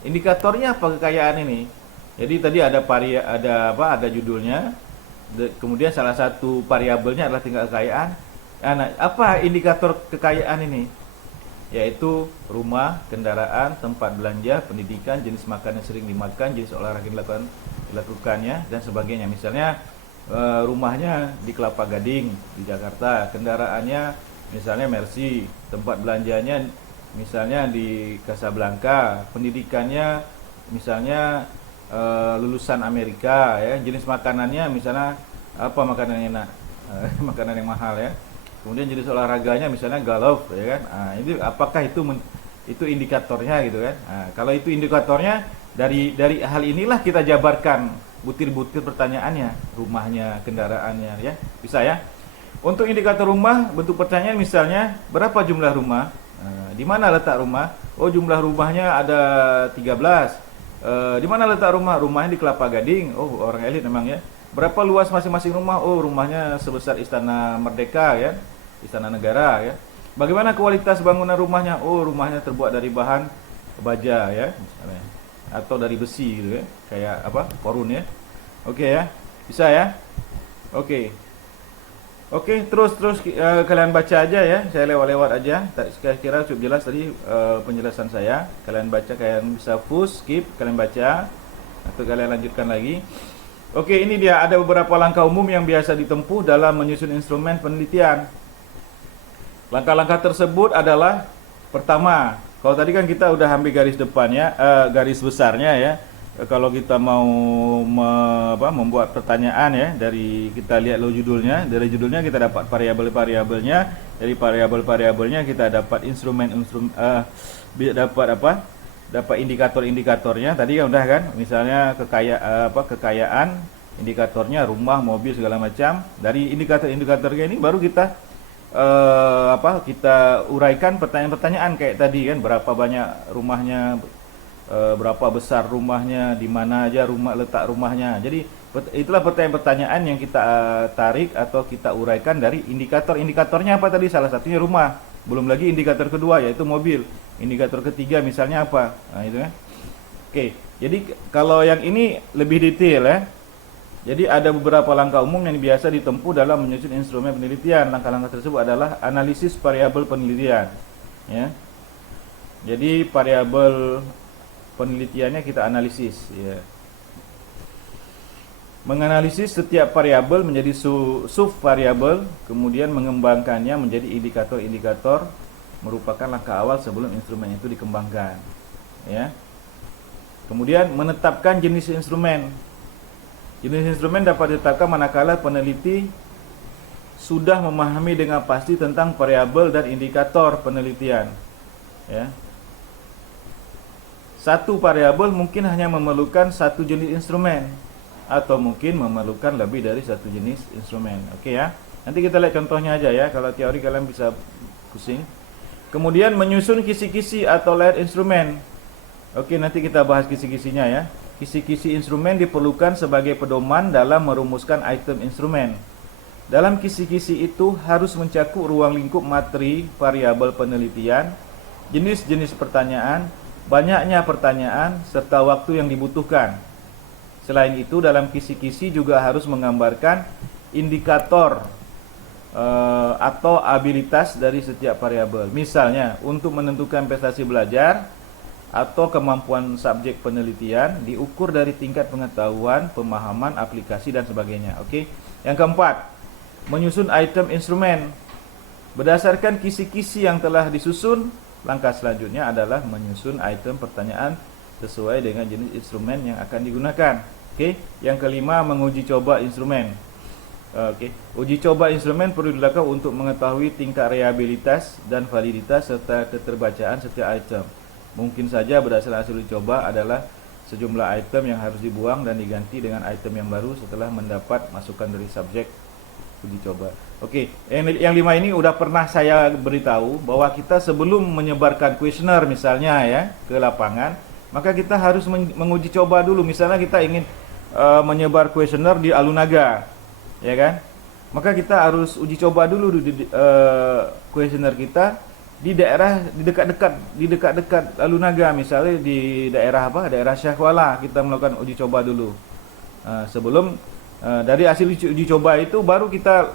Indikatornya apa kekayaan ini? Jadi tadi ada judulnya. Kemudian salah satu variabelnya adalah tingkat kekayaan. Nah, apa indikator kekayaan ini? Yaitu rumah, kendaraan, tempat belanja, pendidikan, jenis makanan yang sering dimakan, jenis olahraga dilakukannya dan sebagainya. Misalnya rumahnya di Kelapa Gading di Jakarta, kendaraannya misalnya Mercy, tempat belanjanya misalnya di Casablanca, pendidikannya misalnya lulusan Amerika ya, jenis makanannya misalnya apa makanan yang enak, makanan yang mahal ya. Kemudian jenis olahraganya misalnya golf, ya kan? Ini apakah itu indikatornya gitu kan? Kalau itu indikatornya, dari hal inilah kita jabarkan butir-butir pertanyaannya, rumahnya, kendaraannya, ya. Bisa ya? Untuk indikator rumah, bentuk pertanyaan misalnya, berapa jumlah rumah? Di mana letak rumah? Oh, jumlah rumahnya ada 13. Di mana letak rumah? Rumahnya di Kelapa Gading. Oh, orang elit memang ya. Berapa luas masing-masing rumah? Oh, rumahnya sebesar Istana Merdeka ya, Istana Negara ya. Bagaimana kualitas bangunan rumahnya? Oh, rumahnya terbuat dari bahan baja ya, misalnya, atau dari besi gitu ya, kayak apa? Korun ya. Oke ya, bisa ya. Oke. Oke, terus kalian baca aja ya. Saya lewat-lewat aja. Saya kira cukup jelas tadi penjelasan saya. Kalian baca, kalian bisa push, skip, kalian baca atau kalian lanjutkan lagi. Oke, ini dia ada beberapa langkah umum yang biasa ditempuh dalam menyusun instrumen penelitian. Langkah-langkah tersebut adalah pertama, kalau tadi kan kita udah ambil garis depannya, garis besarnya ya. Kalau kita mau membuat pertanyaan ya, dari kita lihat lo judulnya, dari judulnya kita dapat variabel-variabelnya, dari variabel-variabelnya kita dapat dapat indikator-indikatornya. Tadi kan udah kan, misalnya kekayaan, indikatornya rumah, mobil segala macam. Dari indikator-indikatornya ini baru kita kita uraikan pertanyaan-pertanyaan kayak tadi kan, berapa banyak rumahnya, berapa besar rumahnya, di mana aja letak rumahnya. Jadi itulah pertanyaan-pertanyaan yang kita tarik atau kita uraikan dari indikator-indikatornya apa tadi, salah satunya rumah. Belum lagi indikator kedua yaitu mobil. Indikator ketiga misalnya apa? Nah, itu kan. Oke, jadi kalau yang ini lebih detail ya. Jadi ada beberapa langkah umum yang biasa ditempuh dalam menyusun instrumen penelitian. Langkah-langkah tersebut adalah analisis variabel penelitian. Ya. Jadi variabel penelitiannya kita analisis. Ya. Menganalisis setiap variabel menjadi subvariabel, kemudian mengembangkannya menjadi indikator-indikator, merupakan langkah awal sebelum instrumen itu dikembangkan. Ya. Kemudian menetapkan jenis instrumen. Jenis instrumen dapat ditetapkan manakala peneliti sudah memahami dengan pasti tentang variabel dan indikator penelitian. Ya. Satu variabel mungkin hanya memerlukan satu jenis instrumen, atau mungkin memerlukan lebih dari satu jenis instrumen. Oke ya. Nanti kita lihat contohnya aja ya. Kalau teori kalian bisa pusing. Kemudian menyusun kisi-kisi atau layer instrumen. Oke, nanti kita bahas kisi-kisinya ya. Kisi-kisi instrumen diperlukan sebagai pedoman dalam merumuskan item instrumen. Dalam kisi-kisi itu harus mencakup ruang lingkup materi, variabel penelitian, jenis-jenis pertanyaan, banyaknya pertanyaan, serta waktu yang dibutuhkan. Selain itu, dalam kisi-kisi juga harus menggambarkan indikator atau abilitas dari setiap variabel. Misalnya, untuk menentukan prestasi belajar atau kemampuan subjek penelitian diukur dari tingkat pengetahuan, pemahaman, aplikasi dan sebagainya. Oke. Yang keempat, menyusun item instrumen. Berdasarkan kisi-kisi yang telah disusun, langkah selanjutnya adalah menyusun item pertanyaan sesuai dengan jenis instrumen yang akan digunakan. Oke. Yang kelima, menguji coba instrumen. Oke. Uji coba instrumen perlu dilakukan untuk mengetahui tingkat reliabilitas dan validitas serta keterbacaan setiap item. Mungkin saja berdasarkan hasil uji coba adalah sejumlah item yang harus dibuang dan diganti dengan item yang baru setelah mendapat masukan dari subjek uji coba. Oke, yang lima ini udah pernah saya beritahu bahwa kita sebelum menyebarkan kuesioner misalnya ya ke lapangan, maka kita harus menguji coba dulu. Misalnya kita ingin menyebar kuesioner di Alunaga, ya kan? Maka kita harus uji coba dulu di kuesioner kita di dekat-dekat Alunaga, misalnya di daerah daerah Syahwala, kita melakukan uji coba dulu. Sebelum dari hasil uji coba itu baru kita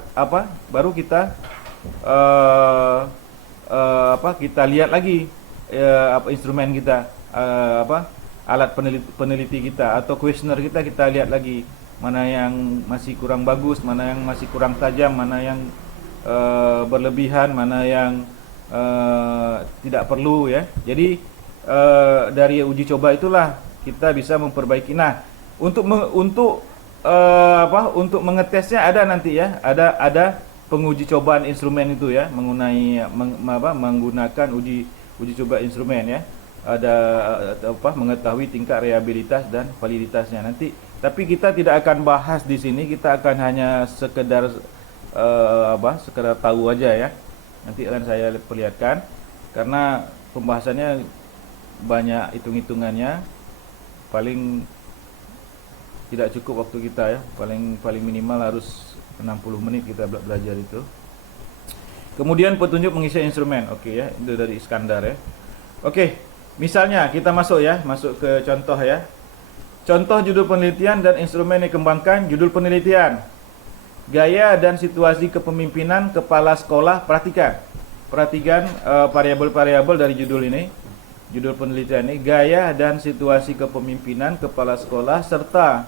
kita lihat lagi instrumen kita, alat peneliti kita atau kuesioner kita lihat lagi mana yang masih kurang bagus, mana yang masih kurang tajam, mana yang berlebihan, mana yang tidak perlu ya. Jadi dari uji coba itulah kita bisa memperbaiki. Nah, untuk mengetesnya ada nanti ya, ada penguji cobaan instrumen itu ya, menggunakan uji coba instrumen ya. Ada mengetahui tingkat reliabilitas dan validitasnya nanti. Tapi kita tidak akan bahas di sini, kita akan hanya sekedar sekedar tahu aja ya. Nanti akan saya perlihatkan karena pembahasannya banyak hitung-hitungannya, paling tidak cukup waktu kita ya, paling minimal harus 60 menit kita belajar itu. Kemudian petunjuk mengisi instrumen. Oke ya, itu dari Iskandar ya. Oke, misalnya kita masuk ke contoh ya. Contoh judul penelitian dan instrumen dikembangkan. Judul penelitian: gaya dan situasi kepemimpinan kepala sekolah. Perhatikan variabel-variabel dari judul ini. Judul penelitian ini: gaya dan situasi kepemimpinan kepala sekolah serta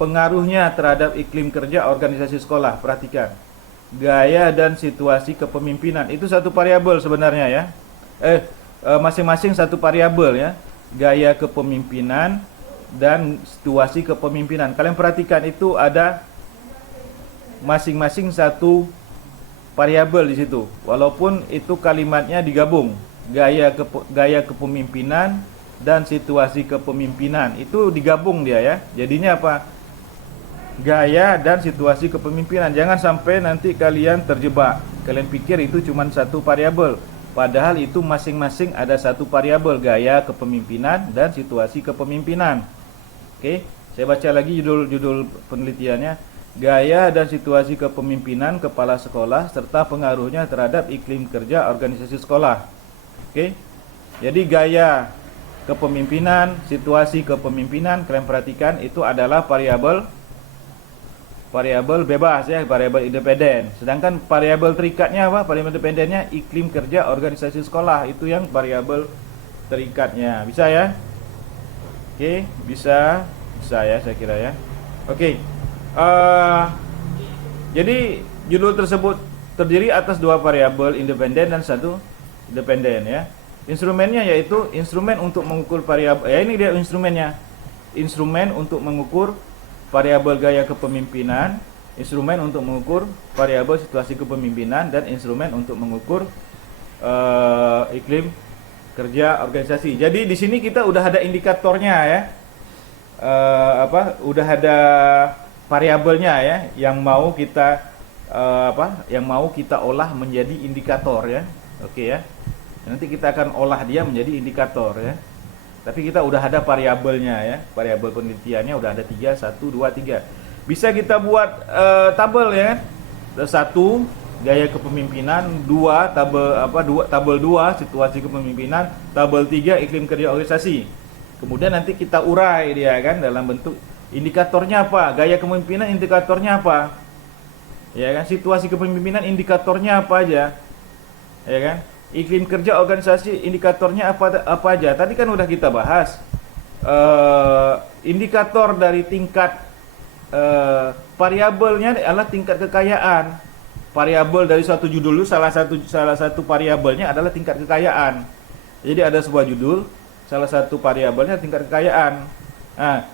pengaruhnya terhadap iklim kerja organisasi sekolah. Perhatikan, gaya dan situasi kepemimpinan itu satu variabel sebenarnya ya. Masing-masing satu variabel ya. Gaya kepemimpinan dan situasi kepemimpinan. Kalian perhatikan itu ada masing-masing satu variabel di situ. Walaupun itu kalimatnya digabung. Gaya kepemimpinan dan situasi kepemimpinan itu digabung dia ya. Jadinya apa? Gaya dan situasi kepemimpinan. Jangan sampai nanti kalian terjebak. Kalian pikir itu cuma satu variabel, padahal itu masing-masing ada satu variabel: gaya kepemimpinan dan situasi kepemimpinan. Oke, saya baca lagi judul penelitiannya: gaya dan situasi kepemimpinan kepala sekolah serta pengaruhnya terhadap iklim kerja organisasi sekolah. Oke. Jadi gaya kepemimpinan, situasi kepemimpinan, kalian perhatikan itu adalah variabel bebas ya, variabel independen. Sedangkan variabel terikatnya apa? Variabel independennya iklim kerja organisasi sekolah, itu yang variabel terikatnya. Bisa ya? Oke, bisa ya saya kira ya. Oke. Jadi judul tersebut terdiri atas dua variabel independen dan satu dependen ya. Instrumennya yaitu instrumen untuk mengukur variabel. Ya, ini dia instrumennya. Instrumen untuk mengukur variabel gaya kepemimpinan, instrumen untuk mengukur variabel situasi kepemimpinan, dan instrumen untuk mengukur iklim kerja organisasi. Jadi di sini kita udah ada indikatornya ya. Udah ada variabelnya ya yang mau kita olah menjadi indikator ya. Oke ya. Nanti kita akan olah dia menjadi indikator ya. Tapi kita udah ada variabelnya ya. Variabel penelitiannya udah ada 3, 1, 2, 3. Bisa kita buat tabel ya. 1 gaya kepemimpinan, 2 tabel 2 situasi kepemimpinan, tabel 3 iklim kerja organisasi. Kemudian nanti kita urai dia kan dalam bentuk indikatornya apa? Gaya kepemimpinan indikatornya apa? Ya kan? Situasi kepemimpinan indikatornya apa aja? Ya kan? Iklim kerja organisasi indikatornya apa aja? Tadi kan udah kita bahas. Indikator dari tingkat variabelnya adalah tingkat kekayaan. Variabel dari suatu judul itu salah satu variabelnya adalah tingkat kekayaan. Jadi ada sebuah judul, salah satu variabelnya tingkat kekayaan. Nah,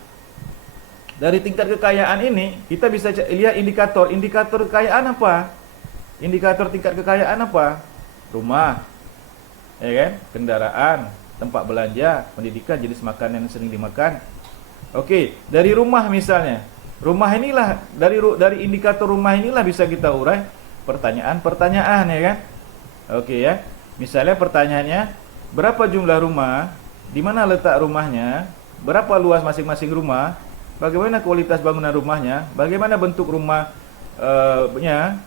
dari tingkat kekayaan ini kita bisa lihat indikator. Indikator kekayaan apa? Indikator tingkat kekayaan apa? Rumah, ya kan? Kendaraan, tempat belanja, pendidikan, jenis makanan yang sering dimakan. Oke, dari rumah misalnya. Rumah inilah dari indikator rumah inilah bisa kita urai pertanyaan-pertanyaan ya kan? Oke ya. Misalnya pertanyaannya, berapa jumlah rumah? Di mana letak rumahnya? Berapa luas masing-masing rumah? Bagaimana kualitas bangunan rumahnya? Bagaimana bentuk rumah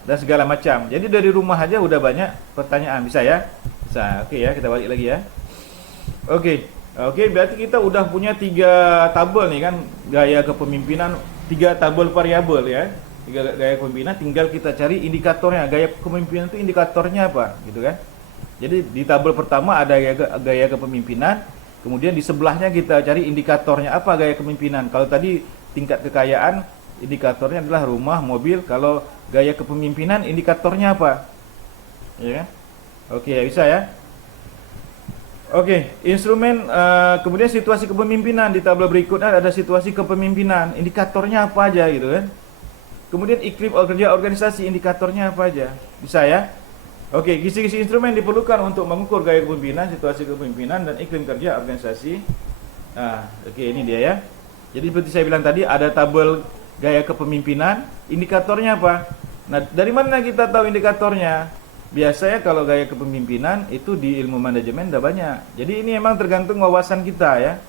dan segala macam. Jadi dari rumah aja udah banyak pertanyaan. Bisa ya? Bisa. Oke ya, kita balik lagi ya. Oke, berarti kita udah punya 3 tabel nih kan, gaya kepemimpinan, 3 tabel variabel ya. 3 gaya kepemimpinan, tinggal kita cari indikatornya. Gaya kepemimpinan itu indikatornya apa gitu kan. Jadi di tabel pertama ada gaya kepemimpinan, kemudian di sebelahnya kita cari indikatornya apa gaya kepemimpinan. Kalau tadi tingkat kekayaan, indikatornya adalah rumah, mobil. Kalau gaya kepemimpinan indikatornya apa? Ya kan? Oke, bisa ya. Oke, instrumen kemudian situasi kepemimpinan di tabel berikutnya ada situasi kepemimpinan. Indikatornya apa aja gitu kan? Kemudian iklim kerja organisasi, indikatornya apa aja? Bisa ya? Oke, kisi-kisi instrumen diperlukan untuk mengukur gaya kepemimpinan, situasi kepemimpinan, dan iklim kerja organisasi. Nah, oke, ini dia ya. Jadi seperti saya bilang tadi, ada tabel gaya kepemimpinan, indikatornya apa? Nah, dari mana kita tahu indikatornya? Biasanya kalau gaya kepemimpinan itu di ilmu manajemen udah banyak. Jadi ini emang tergantung wawasan kita ya.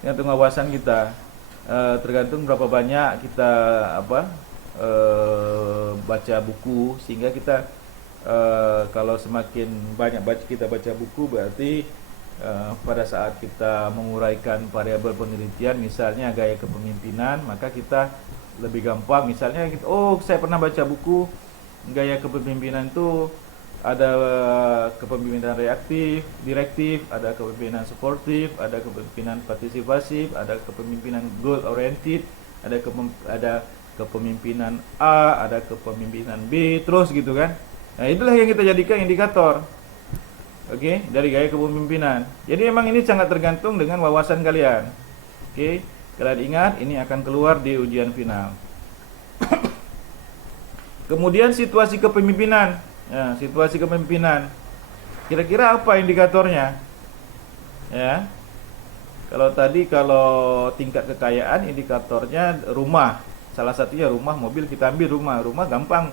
Tergantung wawasan kita. Tergantung berapa banyak kita baca buku, sehingga kita kalau semakin banyak kita baca buku, berarti pada saat kita menguraikan variabel penelitian, misalnya gaya kepemimpinan, maka kita lebih gampang. Misalnya saya pernah baca buku gaya kepemimpinan itu ada kepemimpinan reaktif, direktif, ada kepemimpinan suportif, ada kepemimpinan partisipasif, ada kepemimpinan goal oriented, ada kepemimpinan A, ada kepemimpinan B, terus gitu kan. Nah, itulah yang kita jadikan indikator. Oke, dari gaya kepemimpinan. Jadi emang ini sangat tergantung dengan wawasan kalian. Oke, kalian ingat ini akan keluar di ujian final. Kemudian situasi kepemimpinan. Ya, situasi kepemimpinan. Kira-kira apa indikatornya? Ya. Kalau tingkat kekayaan, indikatornya rumah. Salah satunya rumah, mobil. Kita ambil rumah. Rumah gampang.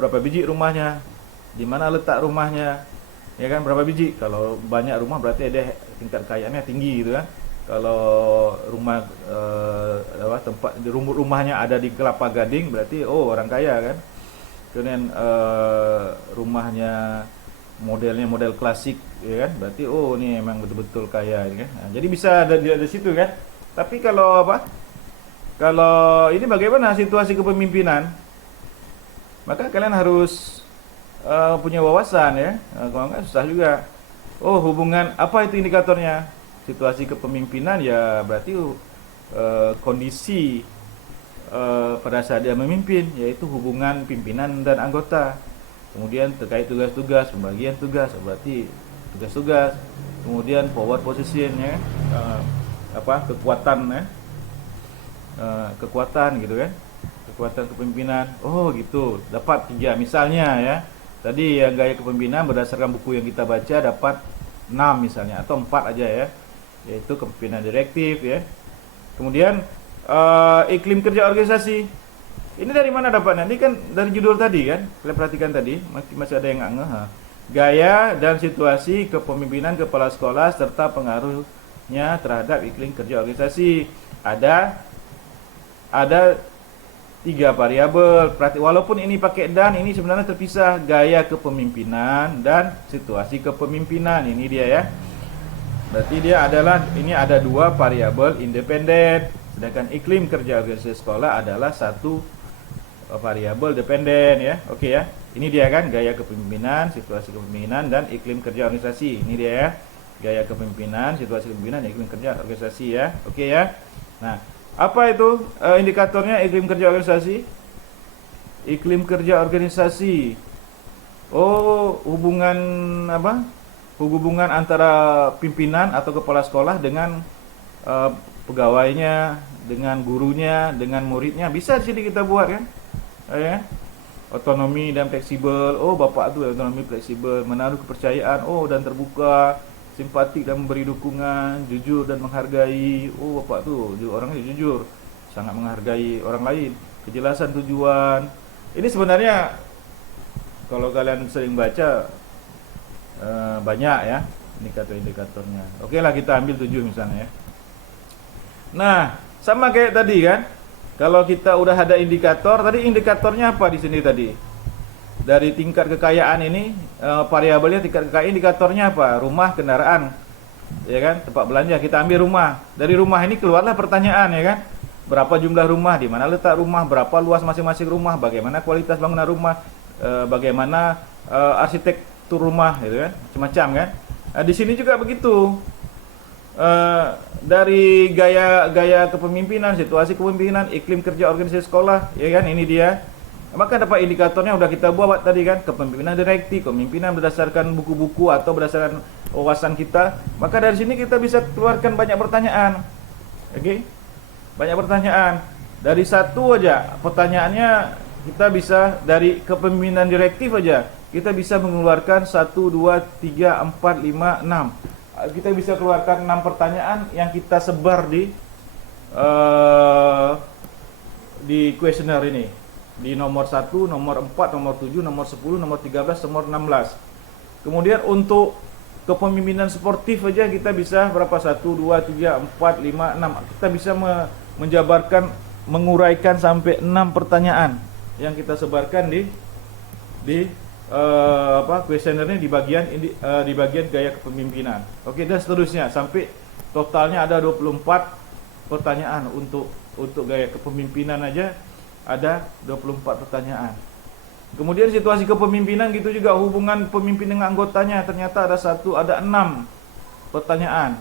Berapa biji rumahnya? Di mana letak rumahnya? Ya kan, berapa biji? Kalau banyak rumah berarti ada tingkat kekayaannya tinggi gitu kan. Kalau rumah tempat rumahnya ada di Kelapa Gading, berarti orang kaya kan. Kemudian rumahnya modelnya model klasik, ya kan, berarti ini emang betul-betul kaya, ya kan. Nah, jadi bisa ada di situ kan. Tapi kalau ini bagaimana situasi kepemimpinan, maka kalian harus punya wawasan ya. Kalau enggak susah juga. Hubungan apa itu indikatornya? Situasi kepemimpinan ya berarti kondisi pada saat dia memimpin, yaitu hubungan pimpinan dan anggota. Kemudian terkait tugas-tugas, pembagian tugas, berarti tugas-tugas. Kemudian power position ya, kekuatan ya, kekuatan gitu kan, kekuatan kepemimpinan. Gitu, dapat 3 misalnya ya. Tadi yang gaya kepemimpinan berdasarkan buku yang kita baca dapat 6 misalnya, atau 4 aja ya, yaitu kepemimpinan direktif ya. Kemudian iklim kerja organisasi. Ini dari mana dapatnya? Ini kan dari judul tadi kan. Kalian perhatikan tadi, masih ada yang nggak ngeh. Gaya dan situasi kepemimpinan kepala sekolah serta pengaruhnya terhadap iklim kerja organisasi. Ada 3 variabel. Walaupun ini pakai dan, ini sebenarnya terpisah. Gaya kepemimpinan dan situasi kepemimpinan. Ini dia ya. Berarti ini ada 2 variabel independen. Sedangkan iklim kerja organisasi sekolah adalah 1 variabel dependen ya. Oke ya. Ini dia kan gaya kepemimpinan, situasi kepemimpinan, dan iklim kerja organisasi. Ini dia ya. Gaya kepemimpinan, situasi kepemimpinan, iklim kerja organisasi ya. Oke ya. Nah, apa itu indikatornya iklim kerja organisasi? Iklim kerja organisasi. Hubungan hubungan antara pimpinan atau kepala sekolah dengan pegawainya, dengan gurunya, dengan muridnya. Bisa di sini kita buat kan, ya. Otonomi dan fleksibel. Bapak tuh otonomi fleksibel, menaruh kepercayaan, dan terbuka, simpatik dan memberi dukungan, jujur dan menghargai. Bapak tuh orangnya jujur, sangat menghargai orang lain. Kejelasan tujuan. Ini sebenarnya kalau kalian sering baca banyak ya indikator-indikatornya. Oke lah, kita ambil 7 misalnya ya. Nah, sama kayak tadi kan. Kalau kita udah ada indikator, tadi indikatornya apa di sini tadi? Dari tingkat kekayaan ini, variabelnya tingkat kekayaan, indikatornya apa? Rumah, kendaraan. Ya kan? Tempat belanja, kita ambil rumah. Dari rumah ini keluarlah pertanyaan ya kan? Berapa jumlah rumah, di mana letak rumah, berapa luas masing-masing rumah, bagaimana kualitas bangunan rumah, bagaimana arsitektur rumah gitu kan? Semacam kan? Nah, di sini juga begitu. Dari gaya kepemimpinan, situasi kepemimpinan, iklim kerja organisasi sekolah, ya kan, ini dia. Maka dapat indikatornya udah kita buat tadi kan, kepemimpinan direktif, kepemimpinan berdasarkan buku-buku atau berdasarkan wawasan kita. Maka dari sini kita bisa keluarkan banyak pertanyaan. Oke? Banyak pertanyaan. Dari satu aja pertanyaannya kita bisa, dari kepemimpinan direktif aja kita bisa mengeluarkan 1, 2, 3, 4, 5, 6. Kita bisa keluarkan 6 pertanyaan yang kita sebar di kuesioner ini. Di nomor 1, nomor 4, nomor 7, nomor 10, nomor 13, nomor 16. Kemudian untuk kepemimpinan sportif aja kita bisa berapa? 1, 2, 3, 4, 5, 6. Kita bisa menjabarkan, menguraikan sampai 6 pertanyaan yang kita sebarkan di kuesioner ini di bagian gaya kepemimpinan. Oke, dan seterusnya sampai totalnya ada 24 pertanyaan untuk gaya kepemimpinan aja ada 24 pertanyaan. Kemudian situasi kepemimpinan gitu juga, hubungan pemimpin dengan anggotanya ternyata ada 6 pertanyaan.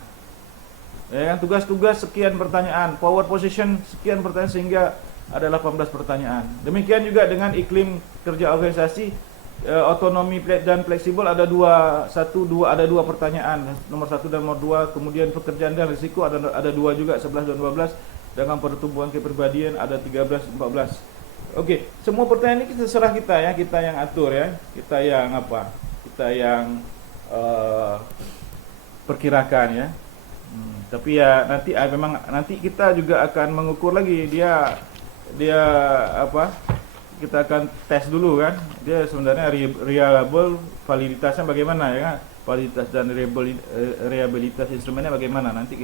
Ya kan, tugas-tugas sekian pertanyaan, power position sekian pertanyaan, sehingga ada 18 pertanyaan. Demikian juga dengan iklim kerja organisasi, otonomi dan fleksibel ada 2 pertanyaan, nomor 1 dan nomor 2. Kemudian pekerjaan dan risiko ada 2 juga, 11 dan 12. Dengan pertumbuhan kepribadian ada 13, 14. Oke, semua pertanyaan ini terserah kita ya, kita yang atur ya, kita yang perkirakan ya. Tapi ya memang nanti kita juga akan mengukur lagi dia kita akan tes dulu kan, dia sebenarnya reliable, validitasnya bagaimana ya kan, validitas dan reliabilitas instrumennya bagaimana, nanti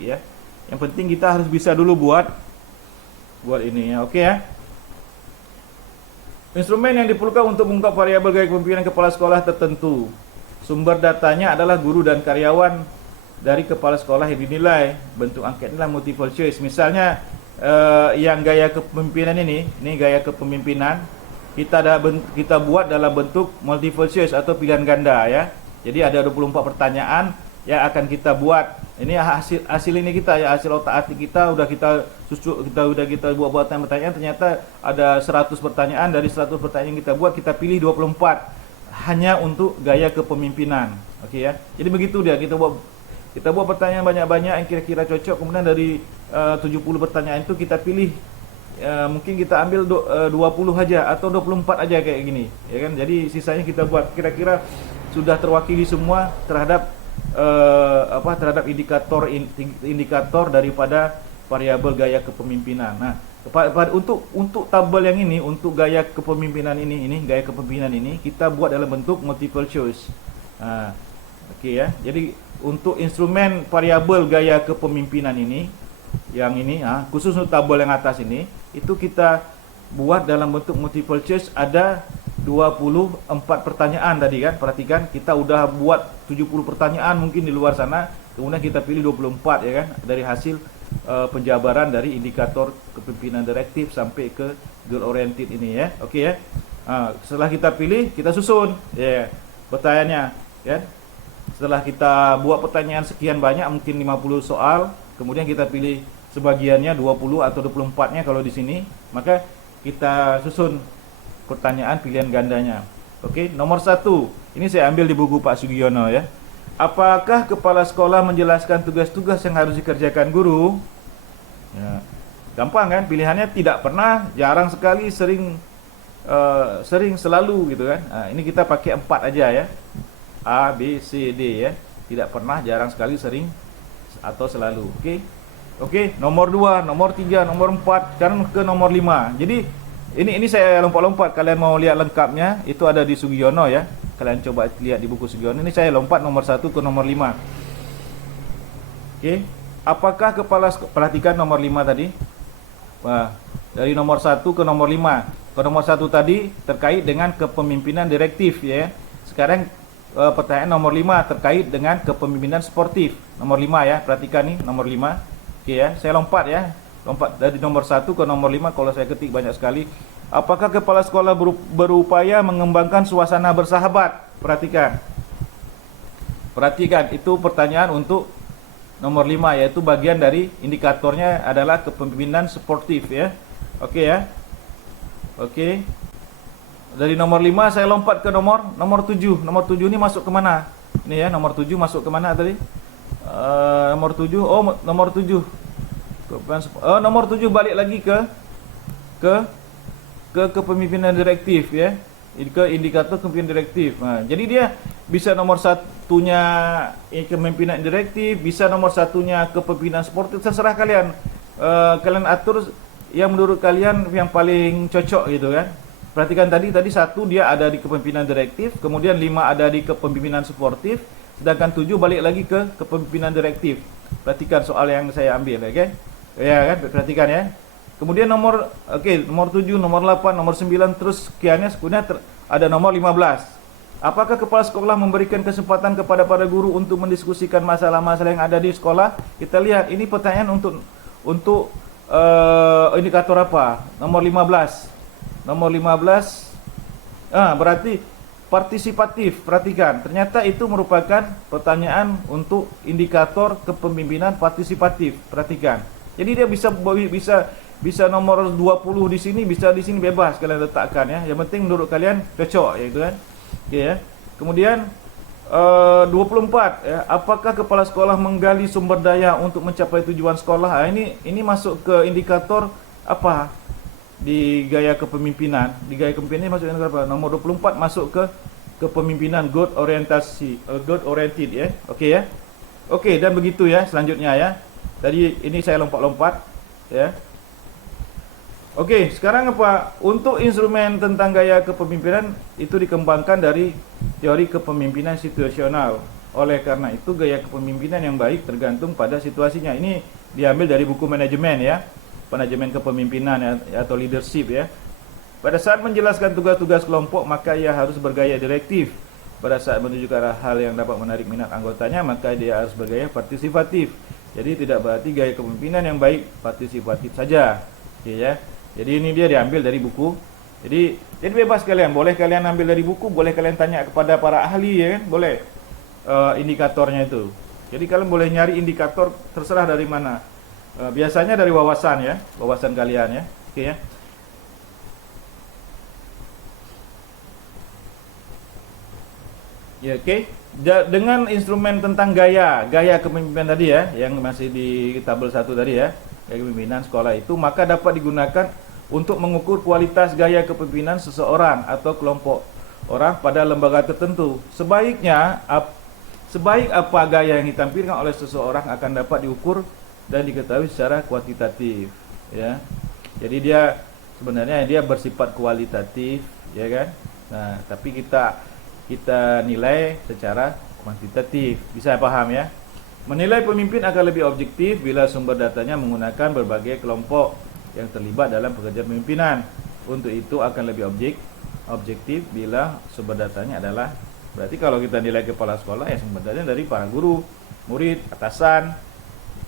ya. Yang penting kita harus bisa dulu buat ini ya, oke ya. Instrumen yang diperlukan untuk mengungkap variabel gaya kepemimpinan kepala sekolah tertentu. Sumber datanya adalah guru dan karyawan dari kepala sekolah yang dinilai. Bentuk angket adalah multiple choice. Misalnya yang gaya kepemimpinan ini gaya kepemimpinan kita buat dalam bentuk multiple choice atau pilihan ganda ya. Jadi ada 24 pertanyaan yang akan kita buat. Ini hasil ini kita ya, hasil otak-atik kita kita buat pertanyaan, ternyata ada 100 pertanyaan. Dari 100 pertanyaan yang kita buat, kita pilih 24 hanya untuk gaya kepemimpinan. Oke ya. Jadi begitu dia, kita buat pertanyaan banyak-banyak yang kira-kira cocok. Kemudian dari 70 pertanyaan itu kita pilih, mungkin kita ambil 20 aja atau 24 aja kayak gini ya kan. Jadi sisanya kita buat kira-kira sudah terwakili semua terhadap indikator daripada variabel gaya kepemimpinan. Nah, untuk tabel yang ini, untuk gaya kepemimpinan gaya kepemimpinan ini kita buat dalam bentuk multiple choice. Nah, oke ya. Jadi untuk instrumen variabel gaya kepemimpinan khusus untuk tabel yang atas ini, itu kita buat dalam bentuk multiple choice. Ada 24 pertanyaan tadi kan. Perhatikan, kita udah buat 70 pertanyaan mungkin di luar sana, kemudian kita pilih 24 ya kan, dari hasil penjabaran dari indikator kepemimpinan direktif sampai ke goal oriented ini ya. Oke ya. Setelah kita pilih, kita susun ya pertanyaannya ya. Setelah kita buat pertanyaan sekian banyak, mungkin 50 soal, kemudian kita pilih sebagiannya 20 atau 24-nya kalau di sini, maka kita susun pertanyaan pilihan gandanya. Oke, nomor 1. Ini saya ambil di buku Pak Sugiono ya. Apakah kepala sekolah menjelaskan tugas-tugas yang harus dikerjakan guru? Ya, gampang kan? Pilihannya tidak pernah, jarang sekali, sering, selalu gitu kan. Nah, ini kita pakai 4 aja ya. A, B, C, D ya. Tidak pernah, jarang sekali, sering, atau selalu. Oke, nomor 2, nomor 3, nomor 4, sekarang ke nomor 5. Jadi ini saya lompat-lompat, kalian mau lihat lengkapnya itu ada di Sugiono ya. Kalian coba lihat di buku Sugiono. Ini saya lompat nomor 1 ke nomor 5. Oke. Apakah perhatikan nomor 5 tadi. Wah, dari nomor 1 ke nomor 5. Ke nomor 1 tadi terkait dengan kepemimpinan direktif ya. Sekarang pertanyaan nomor 5 terkait dengan kepemimpinan sportif. Nomor 5 ya, perhatikan nih nomor 5. Oke ya, saya lompat ya. Lompat dari nomor 1 ke nomor 5, kalau saya ketik banyak sekali. Apakah kepala sekolah berupaya mengembangkan suasana bersahabat? Perhatikan, itu pertanyaan untuk nomor 5, yaitu bagian dari indikatornya adalah kepemimpinan sportif ya. Oke ya. Oke. Dari nomor 5 saya lompat ke nomor 7. Nomor 7 ini masuk ke mana? Ini ya, nomor 7 masuk ke mana tadi? Nomor 7. Oh, nomor 7. Nomor 7 balik lagi ke kepemimpinan direktif ya, ke indikator kepemimpinan direktif. Jadi dia bisa nomor satunya kepemimpinan direktif, bisa nomor satunya kepemimpinan sportif, terserah kalian. Kalian atur yang menurut kalian yang paling cocok gitu kan. Perhatikan tadi 1 dia ada di kepemimpinan direktif, kemudian 5 ada di kepemimpinan sportif, sedangkan 7 balik lagi ke kepemimpinan direktif. Perhatikan soal yang saya ambil ya kan. Ya kan, perhatikan ya. Kemudian nomor 7, nomor 8, nomor 9 terus sekiannya, ada nomor 15. Apakah kepala sekolah memberikan kesempatan kepada para guru untuk mendiskusikan masalah-masalah yang ada di sekolah? Kita lihat ini pertanyaan untuk indikator apa? Nomor 15. Nomor 15 berarti partisipatif. Perhatikan, ternyata itu merupakan pertanyaan untuk indikator kepemimpinan partisipatif. Perhatikan. Jadi dia bisa nomor 20 di sini, bisa di sini, bebas kalian letakkan ya. Yang penting menurut kalian cocok ya, gitu kan. Oke ya. Kemudian 24 ya, apakah kepala sekolah menggali sumber daya untuk mencapai tujuan sekolah? Ini masuk ke indikator apa? Di gaya kepemimpinan. Di gaya kepemimpinan masuk indikator apa? Nomor 24 masuk ke kepemimpinan God oriented ya. Oke ya. Oke, dan begitu ya selanjutnya ya. Tadi ini saya lompat-lompat ya. Oke, sekarang apa? Untuk instrumen tentang gaya kepemimpinan itu dikembangkan dari teori kepemimpinan situasional. Oleh karena itu gaya kepemimpinan yang baik tergantung pada situasinya. Ini diambil dari buku manajemen ya. Manajemen kepemimpinan ya, atau leadership ya. Pada saat menjelaskan tugas-tugas kelompok, maka ia harus bergaya direktif. Pada saat menunjukkan hal yang dapat menarik minat anggotanya, maka dia harus bergaya partisipatif. Jadi tidak berarti gaya kepemimpinan yang baik partisipatif saja. Oke ya. Jadi ini dia diambil dari buku. Jadi bebas kalian, boleh kalian ambil dari buku, boleh kalian tanya kepada para ahli ya kan, boleh indikatornya itu. Jadi kalian boleh nyari indikator terserah dari mana. Biasanya dari wawasan ya, wawasan kalian ya. Oke ya. Ya, oke. Dengan instrumen tentang gaya kepemimpinan tadi ya, yang masih di tabel 1 tadi ya, gaya kepemimpinan sekolah itu, maka dapat digunakan untuk mengukur kualitas gaya kepemimpinan seseorang atau kelompok orang pada lembaga tertentu. Sebaik apa gaya yang ditampilkan oleh seseorang akan dapat diukur dan diketahui secara kuantitatif ya. Jadi dia sebenarnya dia bersifat kualitatif ya kan. Nah, tapi kita nilai secara kuantitatif. Bisa paham ya? Menilai pemimpin akan lebih objektif bila sumber datanya menggunakan berbagai kelompok yang terlibat dalam pekerjaan pemimpinan. Untuk itu akan lebih objektif bila sumber datanya adalah, berarti kalau kita nilai kepala sekolah ya sumber datanya dari para guru, murid, atasan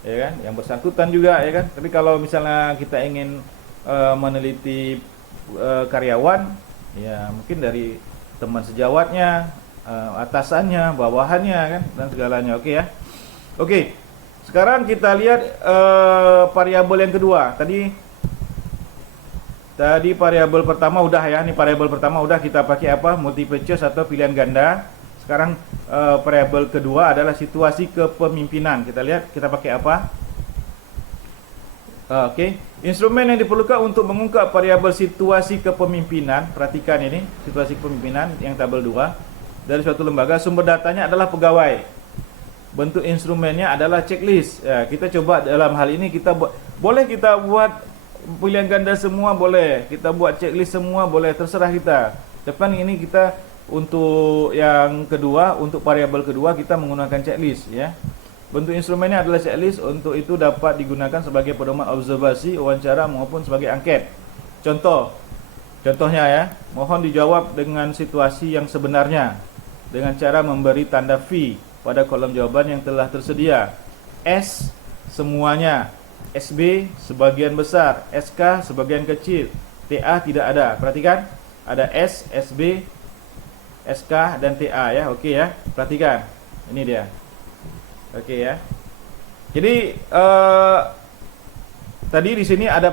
ya kan, yang bersangkutan juga ya kan. Tapi kalau misalnya kita ingin meneliti karyawan, ya mungkin dari teman sejawatnya, atasannya, bawahannya kan, dan segalanya. Oke ya. Oke. Sekarang kita lihat variabel yang kedua. Tadi variabel pertama udah ya. Ini variabel pertama udah kita pakai apa? Multiple choice atau pilihan ganda. Sekarang variabel kedua adalah situasi kepemimpinan. Kita lihat kita pakai apa? Oke. Instrumen yang diperlukan untuk mengungkap variabel situasi kepemimpinan. Perhatikan ini, situasi kepemimpinan yang tabel 2 dari suatu lembaga. Sumber datanya adalah pegawai. Bentuk instrumennya adalah checklist. Ya, kita coba dalam hal ini boleh kita buat pilihan ganda semua, boleh. Kita buat checklist semua, boleh, terserah kita. Depan ini kita untuk yang kedua, untuk variabel kedua kita menggunakan checklist ya. Bentuk instrumennya adalah checklist. Untuk itu dapat digunakan sebagai pedoman observasi, wawancara maupun sebagai angket. Contohnya ya, mohon dijawab dengan situasi yang sebenarnya dengan cara memberi tanda V pada kolom jawaban yang telah tersedia. S semuanya, SB sebagian besar, SK sebagian kecil, TA tidak ada. Perhatikan, ada S, SB, SK dan TA ya. Oke ya, perhatikan. Ini dia. Oke ya. Jadi tadi di sini ada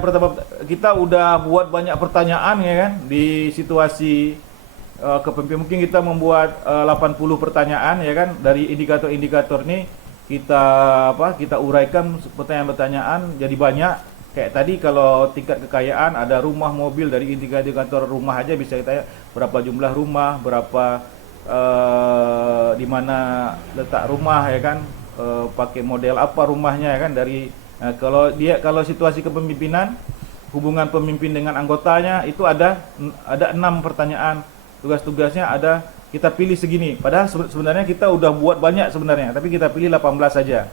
kita udah buat banyak pertanyaan ya kan di situasi kepemimpinan. Mungkin kita membuat 80 pertanyaan ya kan dari indikator-indikator ini. kita kita uraikan pertanyaan-pertanyaan jadi banyak. Kayak tadi kalau tingkat kekayaan ada rumah, mobil, dari indikator rumah aja bisa kita berapa jumlah rumah, berapa di mana letak rumah ya kan, pakai model apa rumahnya ya kan, dari kalau situasi kepemimpinan, hubungan pemimpin dengan anggotanya itu ada 6 pertanyaan. Tugas-tugasnya ada, kita pilih segini. Padahal sebenarnya kita udah buat banyak sebenarnya, tapi kita pilih 18 saja.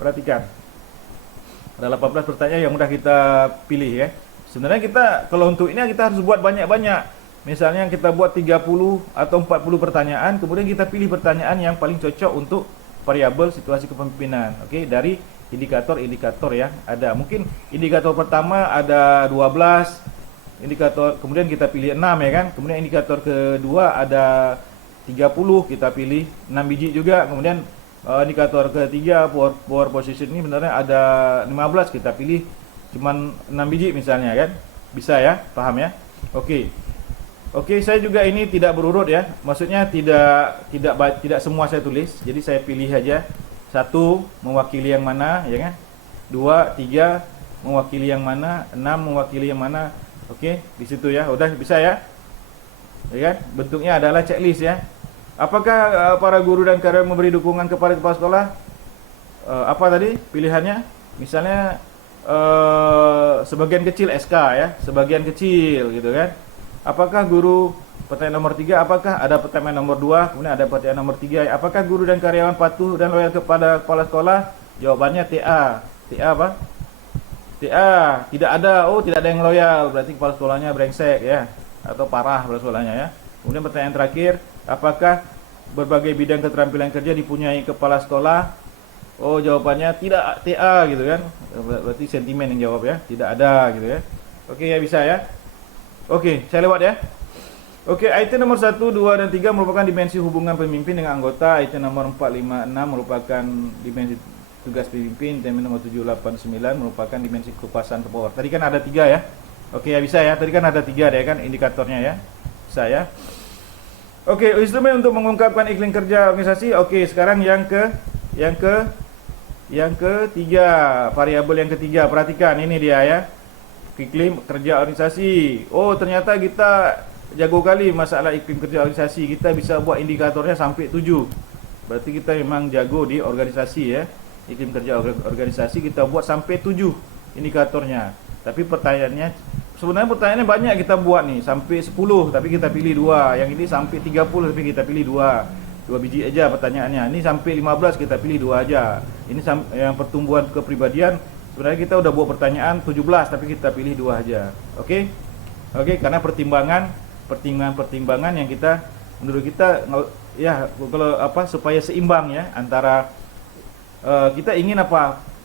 Perhatikan. Ada 18 pertanyaan yang mudah kita pilih ya. Sebenarnya kita kalau untuk ini kita harus buat banyak-banyak. Misalnya kita buat 30 atau 40 pertanyaan, kemudian kita pilih pertanyaan yang paling cocok untuk variabel situasi kepemimpinan. Oke, dari indikator-indikator yang ada. Mungkin indikator pertama ada 12 indikator, kemudian kita pilih 6 ya kan. Kemudian indikator kedua ada 30, kita pilih 6 biji juga. Kemudian indikator ketiga power position ini sebenarnya ada 15, kita pilih cuman 6 biji misalnya kan. Bisa ya, paham ya? Oke. Oke, saya juga ini tidak berurut ya. Maksudnya tidak semua saya tulis. Jadi saya pilih aja 1 mewakili yang mana ya kan. 2, 3 mewakili yang mana, 6 mewakili yang mana. Oke, di situ ya. Udah bisa ya? Ya kan? Bentuknya adalah checklist ya. Apakah para guru dan karyawan memberi dukungan kepada kepala sekolah? Apa tadi pilihannya? Misalnya sebagian kecil SK ya, sebagian kecil gitu kan. Apakah guru, pertanyaan nomor 3, apakah ada pertanyaan nomor 2, kemudian ada pertanyaan nomor 3, apakah guru dan karyawan patuh dan loyal kepada kepala sekolah? Jawabannya TA. TA apa? TA, tidak ada. Oh, tidak ada yang loyal, berarti kepala sekolahnya brengsek ya, atau parah kepala sekolahnya ya. Kemudian pertanyaan terakhir, apakah berbagai bidang keterampilan kerja dipunyai kepala sekolah? Oh, jawabannya tidak, TA gitu kan. Berarti sentimen yang jawab ya, tidak ada gitu ya. Oke ya, bisa ya. Oke, saya lewat ya. Oke, item nomor 1, 2, dan 3 merupakan dimensi hubungan pemimpin dengan anggota. Item nomor 4, 5, 6 merupakan dimensi tugas pemimpin. Item nomor 7, 8, 9 merupakan dimensi kekuasaan power. Tadi kan ada 3 ya. Oke ya, bisa ya. Tadi kan ada 3 deh kan indikatornya ya. Bisa ya. Oke, instrumen untuk mengungkapkan iklim kerja organisasi. Oke, sekarang yang ketiga, variabel yang ketiga. Perhatikan ini dia ya. Iklim kerja organisasi. Oh, ternyata kita jago kali masalah iklim kerja organisasi. Kita bisa buat indikatornya sampai 7. Berarti kita memang jago di organisasi ya. Iklim kerja organisasi kita buat sampai 7 indikatornya. Tapi sebenarnya pertanyaannya banyak kita buat nih, sampai 10 tapi kita pilih 2. Yang ini sampai 30 tapi kita pilih 2 biji aja pertanyaannya. Ini sampai 15 kita pilih 2 aja. Ini yang pertumbuhan kepribadian, sebenarnya kita udah buat pertanyaan 17 tapi kita pilih 2 aja. Oke? Oke, karena pertimbangan yang kita menurut kita ya kalau supaya seimbang ya antara kita ingin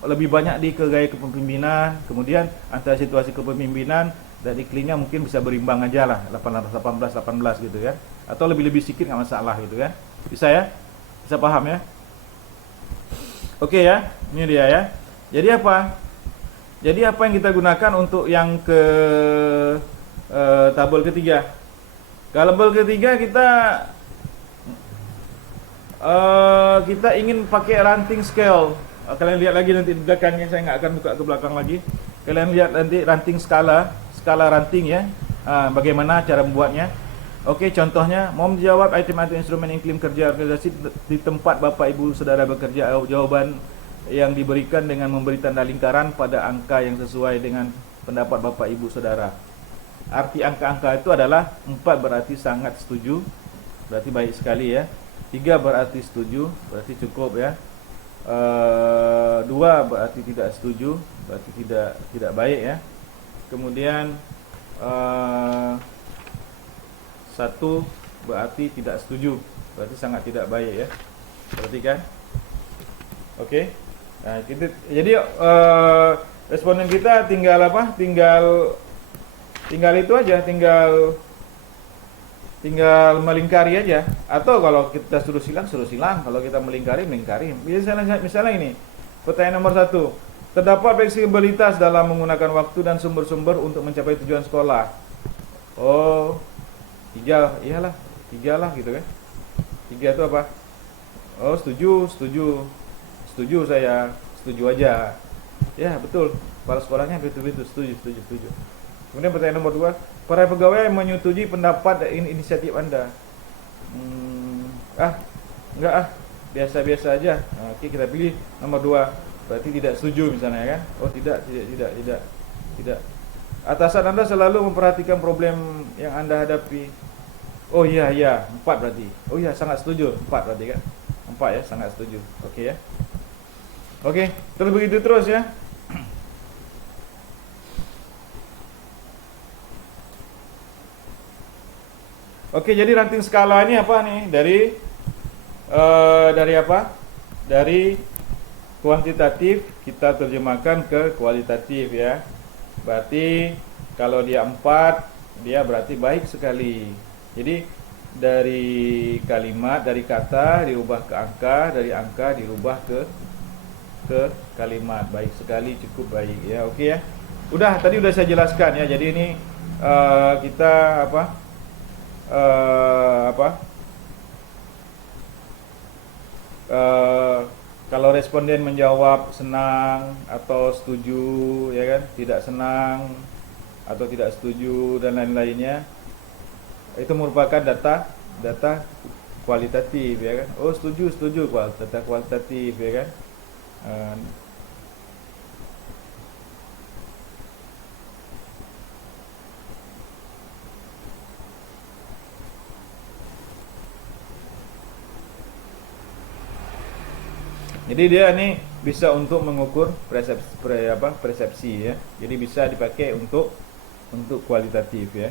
lebih banyak di gaya kepemimpinan, kemudian antara situasi kepemimpinan dan iklimnya mungkin bisa berimbang aja lah, 18 gitu ya, atau lebih sedikit nggak masalah gitu kan. Bisa ya, bisa paham ya. Oke ya, ini dia ya. Jadi apa yang kita gunakan untuk yang ke tabel ketiga? Tabel ketiga kita ingin pakai ranting scale. Kalian lihat lagi nanti di belakangnya, saya nggak akan buka ke belakang lagi. Kalian lihat nanti ranting skala ranting ya. Bagaimana cara membuatnya? Oke, contohnya mau menjawab item-item instrumen iklim kerja organisasi di tempat Bapak Ibu Saudara bekerja. Jawaban yang diberikan dengan memberi tanda lingkaran pada angka yang sesuai dengan pendapat Bapak Ibu Saudara. Arti angka-angka itu adalah 4 berarti sangat setuju, berarti baik sekali ya. 3 berarti setuju, berarti cukup ya. 2 berarti tidak setuju, berarti tidak baik ya. Kemudian 1 berarti tidak setuju, berarti sangat tidak baik ya. Perhatikan. Oke. Nah, jadi responden kita tinggal itu aja, tinggal melingkari aja. Atau kalau kita suruh silang, kalau kita melingkari. Misalnya ini, pertanyaan nomor 1. Terdapat fleksibilitas dalam menggunakan waktu dan sumber-sumber untuk mencapai tujuan sekolah. Oh, 3 lah gitu kan. 3 itu apa? Oh, setuju, setuju. Setuju saya. Setuju aja. Ya, betul. Kepala sekolahnya betul-betul setuju, setuju, setuju. Kemudian pertanyaan nomor 2, para pegawai menyetujui pendapat dan inisiatif Anda. Ah, enggak ah, biasa-biasa aja. Oke, kita pilih nomor 2. Berarti tidak setuju misalnya kan? Oh, tidak. Atasan Anda selalu memperhatikan problem yang Anda hadapi. Oh iya, 4 berarti. Oh iya, sangat setuju. 4 berarti kan? 4 ya, sangat setuju. Oke ya. Oke, terus begitu terus ya. Oke, jadi ranting skala ini apa nih? Dari apa? Dari kuantitatif kita terjemahkan ke kualitatif ya. Berarti kalau dia 4, dia berarti baik sekali. Jadi dari kalimat, dari kata dirubah ke angka, dari angka dirubah ke kalimat. Baik sekali, cukup baik ya. Oke ya. Udah, tadi udah saya jelaskan ya. Jadi ini kita apa? Kalau responden menjawab senang atau setuju ya kan, tidak senang atau tidak setuju dan lain-lainnya, itu merupakan data kualitatif ya kan. Oh, setuju, data kualitatif ya kan. Jadi dia ini bisa untuk mengukur persepsi ya. Jadi bisa dipakai untuk kualitatif ya.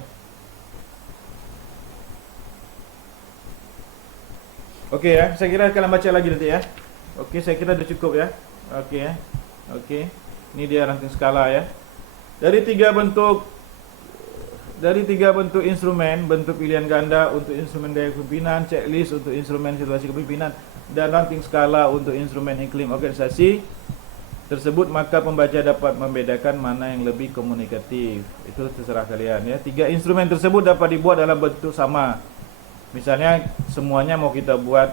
Oke ya, saya kira kalian baca lagi nanti ya. Oke, saya kira sudah cukup ya. Oke ya. Oke. Ini dia ranting skala ya. Dari tiga bentuk instrumen, bentuk pilihan ganda untuk instrumen daya kepemimpinan, checklist untuk instrumen situasi kepemimpinan, dan ranting skala untuk instrumen iklim organisasi tersebut, maka pembaca dapat membedakan mana yang lebih komunikatif. Itu terserah kalian ya. Tiga instrumen tersebut dapat dibuat dalam bentuk sama. Misalnya semuanya mau kita buat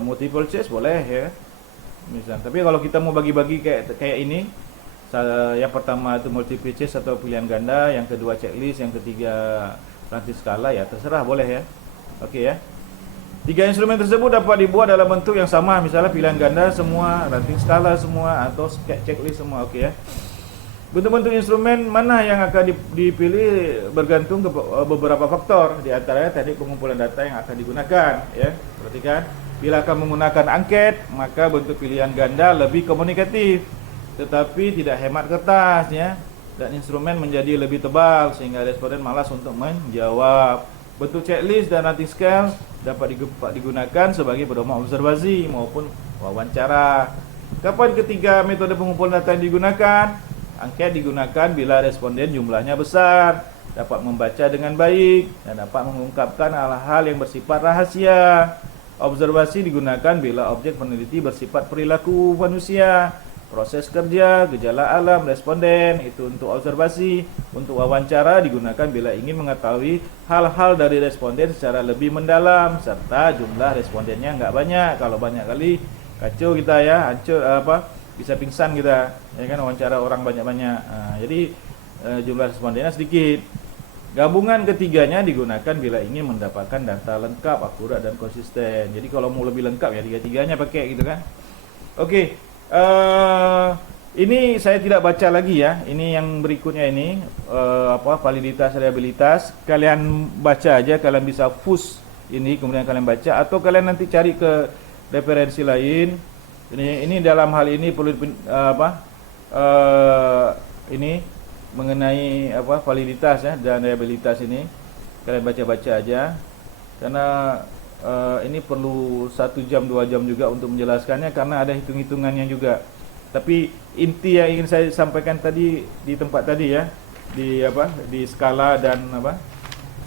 multiple choice boleh ya. Misal, tapi kalau kita mau bagi-bagi kayak ini, yang pertama itu multiple choice atau pilihan ganda, yang kedua checklist, yang ketiga ranting skala, ya terserah boleh ya. Oke ya. Tiga instrumen tersebut dapat dibuat dalam bentuk yang sama, misalnya pilihan ganda semua, ranting skala semua, atau checklist semua. Oke ya. Bentuk-bentuk instrumen mana yang akan dipilih bergantung ke beberapa faktor, di antaranya teknik pengumpulan data yang akan digunakan ya. Perhatikan, bila akan menggunakan angket, maka bentuk pilihan ganda lebih komunikatif tetapi tidak hemat kertas ya, dan instrumen menjadi lebih tebal sehingga responden malas untuk menjawab. Bentuk checklist dan ranting scale dapat digunakan sebagai pedoman observasi maupun wawancara. Kapan ketiga metode pengumpulan data yang digunakan? Angket digunakan bila responden jumlahnya besar, dapat membaca dengan baik, dan dapat mengungkapkan hal-hal yang bersifat rahasia. Observasi digunakan bila objek peneliti bersifat perilaku manusia, proses kerja, gejala alam responden, itu untuk observasi. Untuk wawancara digunakan bila ingin mengetahui hal-hal dari responden secara lebih mendalam, serta jumlah respondennya nggak banyak. Kalau banyak kali kacau kita ya, hancur bisa pingsan kita ya kan, wawancara orang banyak-banyak. Jadi jumlah respondennya sedikit. Gabungan ketiganya digunakan bila ingin mendapatkan data lengkap, akurat, dan konsisten. Jadi kalau mau lebih lengkap ya tiga-tiganya pakai gitu kan. Oke. Ini saya tidak baca lagi ya. Ini yang berikutnya ini validitas reliabilitas. Kalian baca aja, kalian bisa push ini kemudian kalian baca, atau kalian nanti cari ke referensi lain. Ini dalam hal ini perlu ini mengenai validitas ya dan reliabilitas ini kalian baca-baca aja, karena ini perlu 1 jam 2 jam juga untuk menjelaskannya karena ada hitung-hitungannya juga. Tapi inti yang ingin saya sampaikan tadi di tempat tadi ya, di skala dan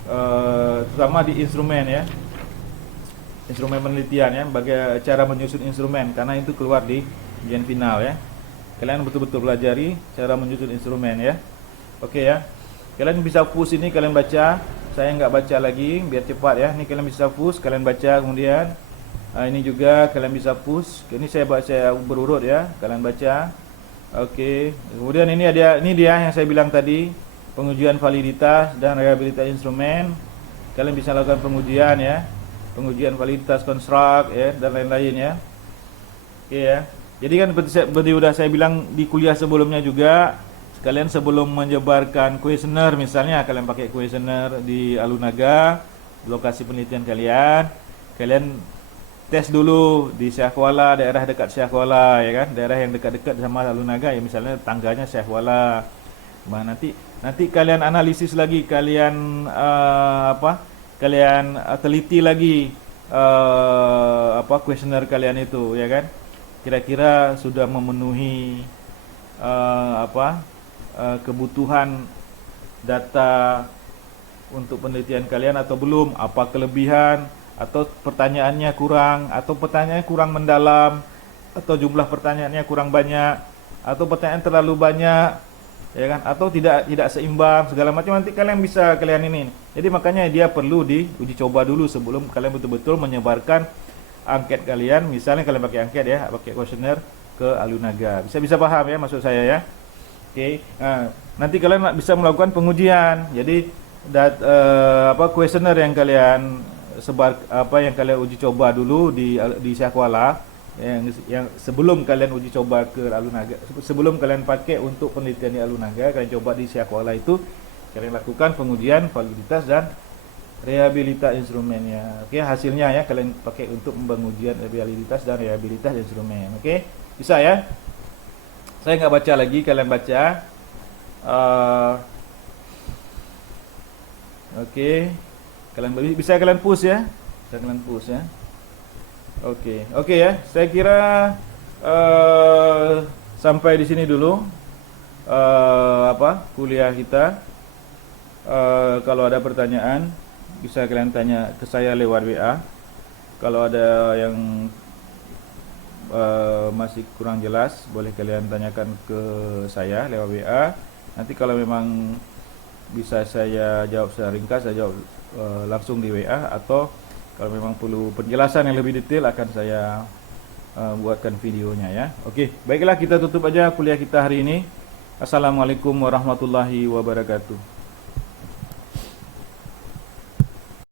terutama di instrumen ya, instrumen penelitian ya, bagaimana cara menyusun instrumen, karena itu keluar di ujian final ya. Kalian betul-betul pelajari cara menyusun instrumen ya. Oke ya. Kalian bisa push ini, kalian baca Saya nggak baca lagi biar cepat ya. Ini kalian bisa push, kalian baca kemudian. Ini juga kalian bisa push. Ini saya baca berurut ya. Kalian baca. Oke. Kemudian ini dia yang saya bilang tadi, pengujian validitas dan reliabilitas instrumen. Kalian bisa lakukan pengujian ya. Pengujian validitas konstruk ya dan lain-lain ya. Oke ya. Jadi kan seperti sudah saya bilang di kuliah sebelumnya juga, kalian sebelum menyebarkan kuesioner misalnya, kalian pakai kuesioner di Alunaga, lokasi penelitian kalian tes dulu di Syah Kuala, daerah dekat Syah Kuala ya kan, daerah yang dekat-dekat sama Alunaga ya, misalnya tangganya Syah Kuala. Nah, nanti kalian analisis lagi, kalian kalian teliti lagi kuesioner kalian itu ya kan, kira-kira sudah memenuhi kebutuhan data untuk penelitian kalian atau belum, apa kelebihan, atau pertanyaannya kurang, atau pertanyaannya kurang mendalam, atau jumlah pertanyaannya kurang banyak, atau pertanyaan terlalu banyak ya kan, atau tidak seimbang segala macam. Nanti kalian ini. Jadi makanya dia perlu diuji coba dulu sebelum kalian betul-betul menyebarkan angket kalian. Misalnya kalian pakai angket ya, pakai kuesioner ke Alunaga. Bisa paham ya maksud saya ya. Oke. Nah, nanti kalian bisa melakukan pengujian. Jadi kuesioner yang kalian sebar, yang kalian uji coba dulu di Syah Kuala, yang sebelum kalian uji coba ke Alunaga, sebelum kalian pakai untuk penelitian di Alunaga, kalian coba di Syah Kuala itu, kalian lakukan pengujian validitas dan rehabilitas instrumennya. Oke, hasilnya ya kalian pakai untuk pengujian validitas dan rehabilitas instrumen. Oke, bisa ya. Saya nggak baca lagi, kalian baca. Oke, kalian bisa kalian push ya, Oke ya. Saya kira sampai di sini dulu kuliah kita. Kalau ada pertanyaan bisa kalian tanya ke saya lewat WA. Kalau ada yang masih kurang jelas, boleh kalian tanyakan ke saya lewat WA. Nanti kalau memang bisa saya jawab secara ringkas, saya jawab langsung di WA, atau kalau memang perlu penjelasan yang lebih detail akan saya buatkan videonya ya. Oke, baiklah, kita tutup aja kuliah kita hari ini. Assalamualaikum warahmatullahi wabarakatuh.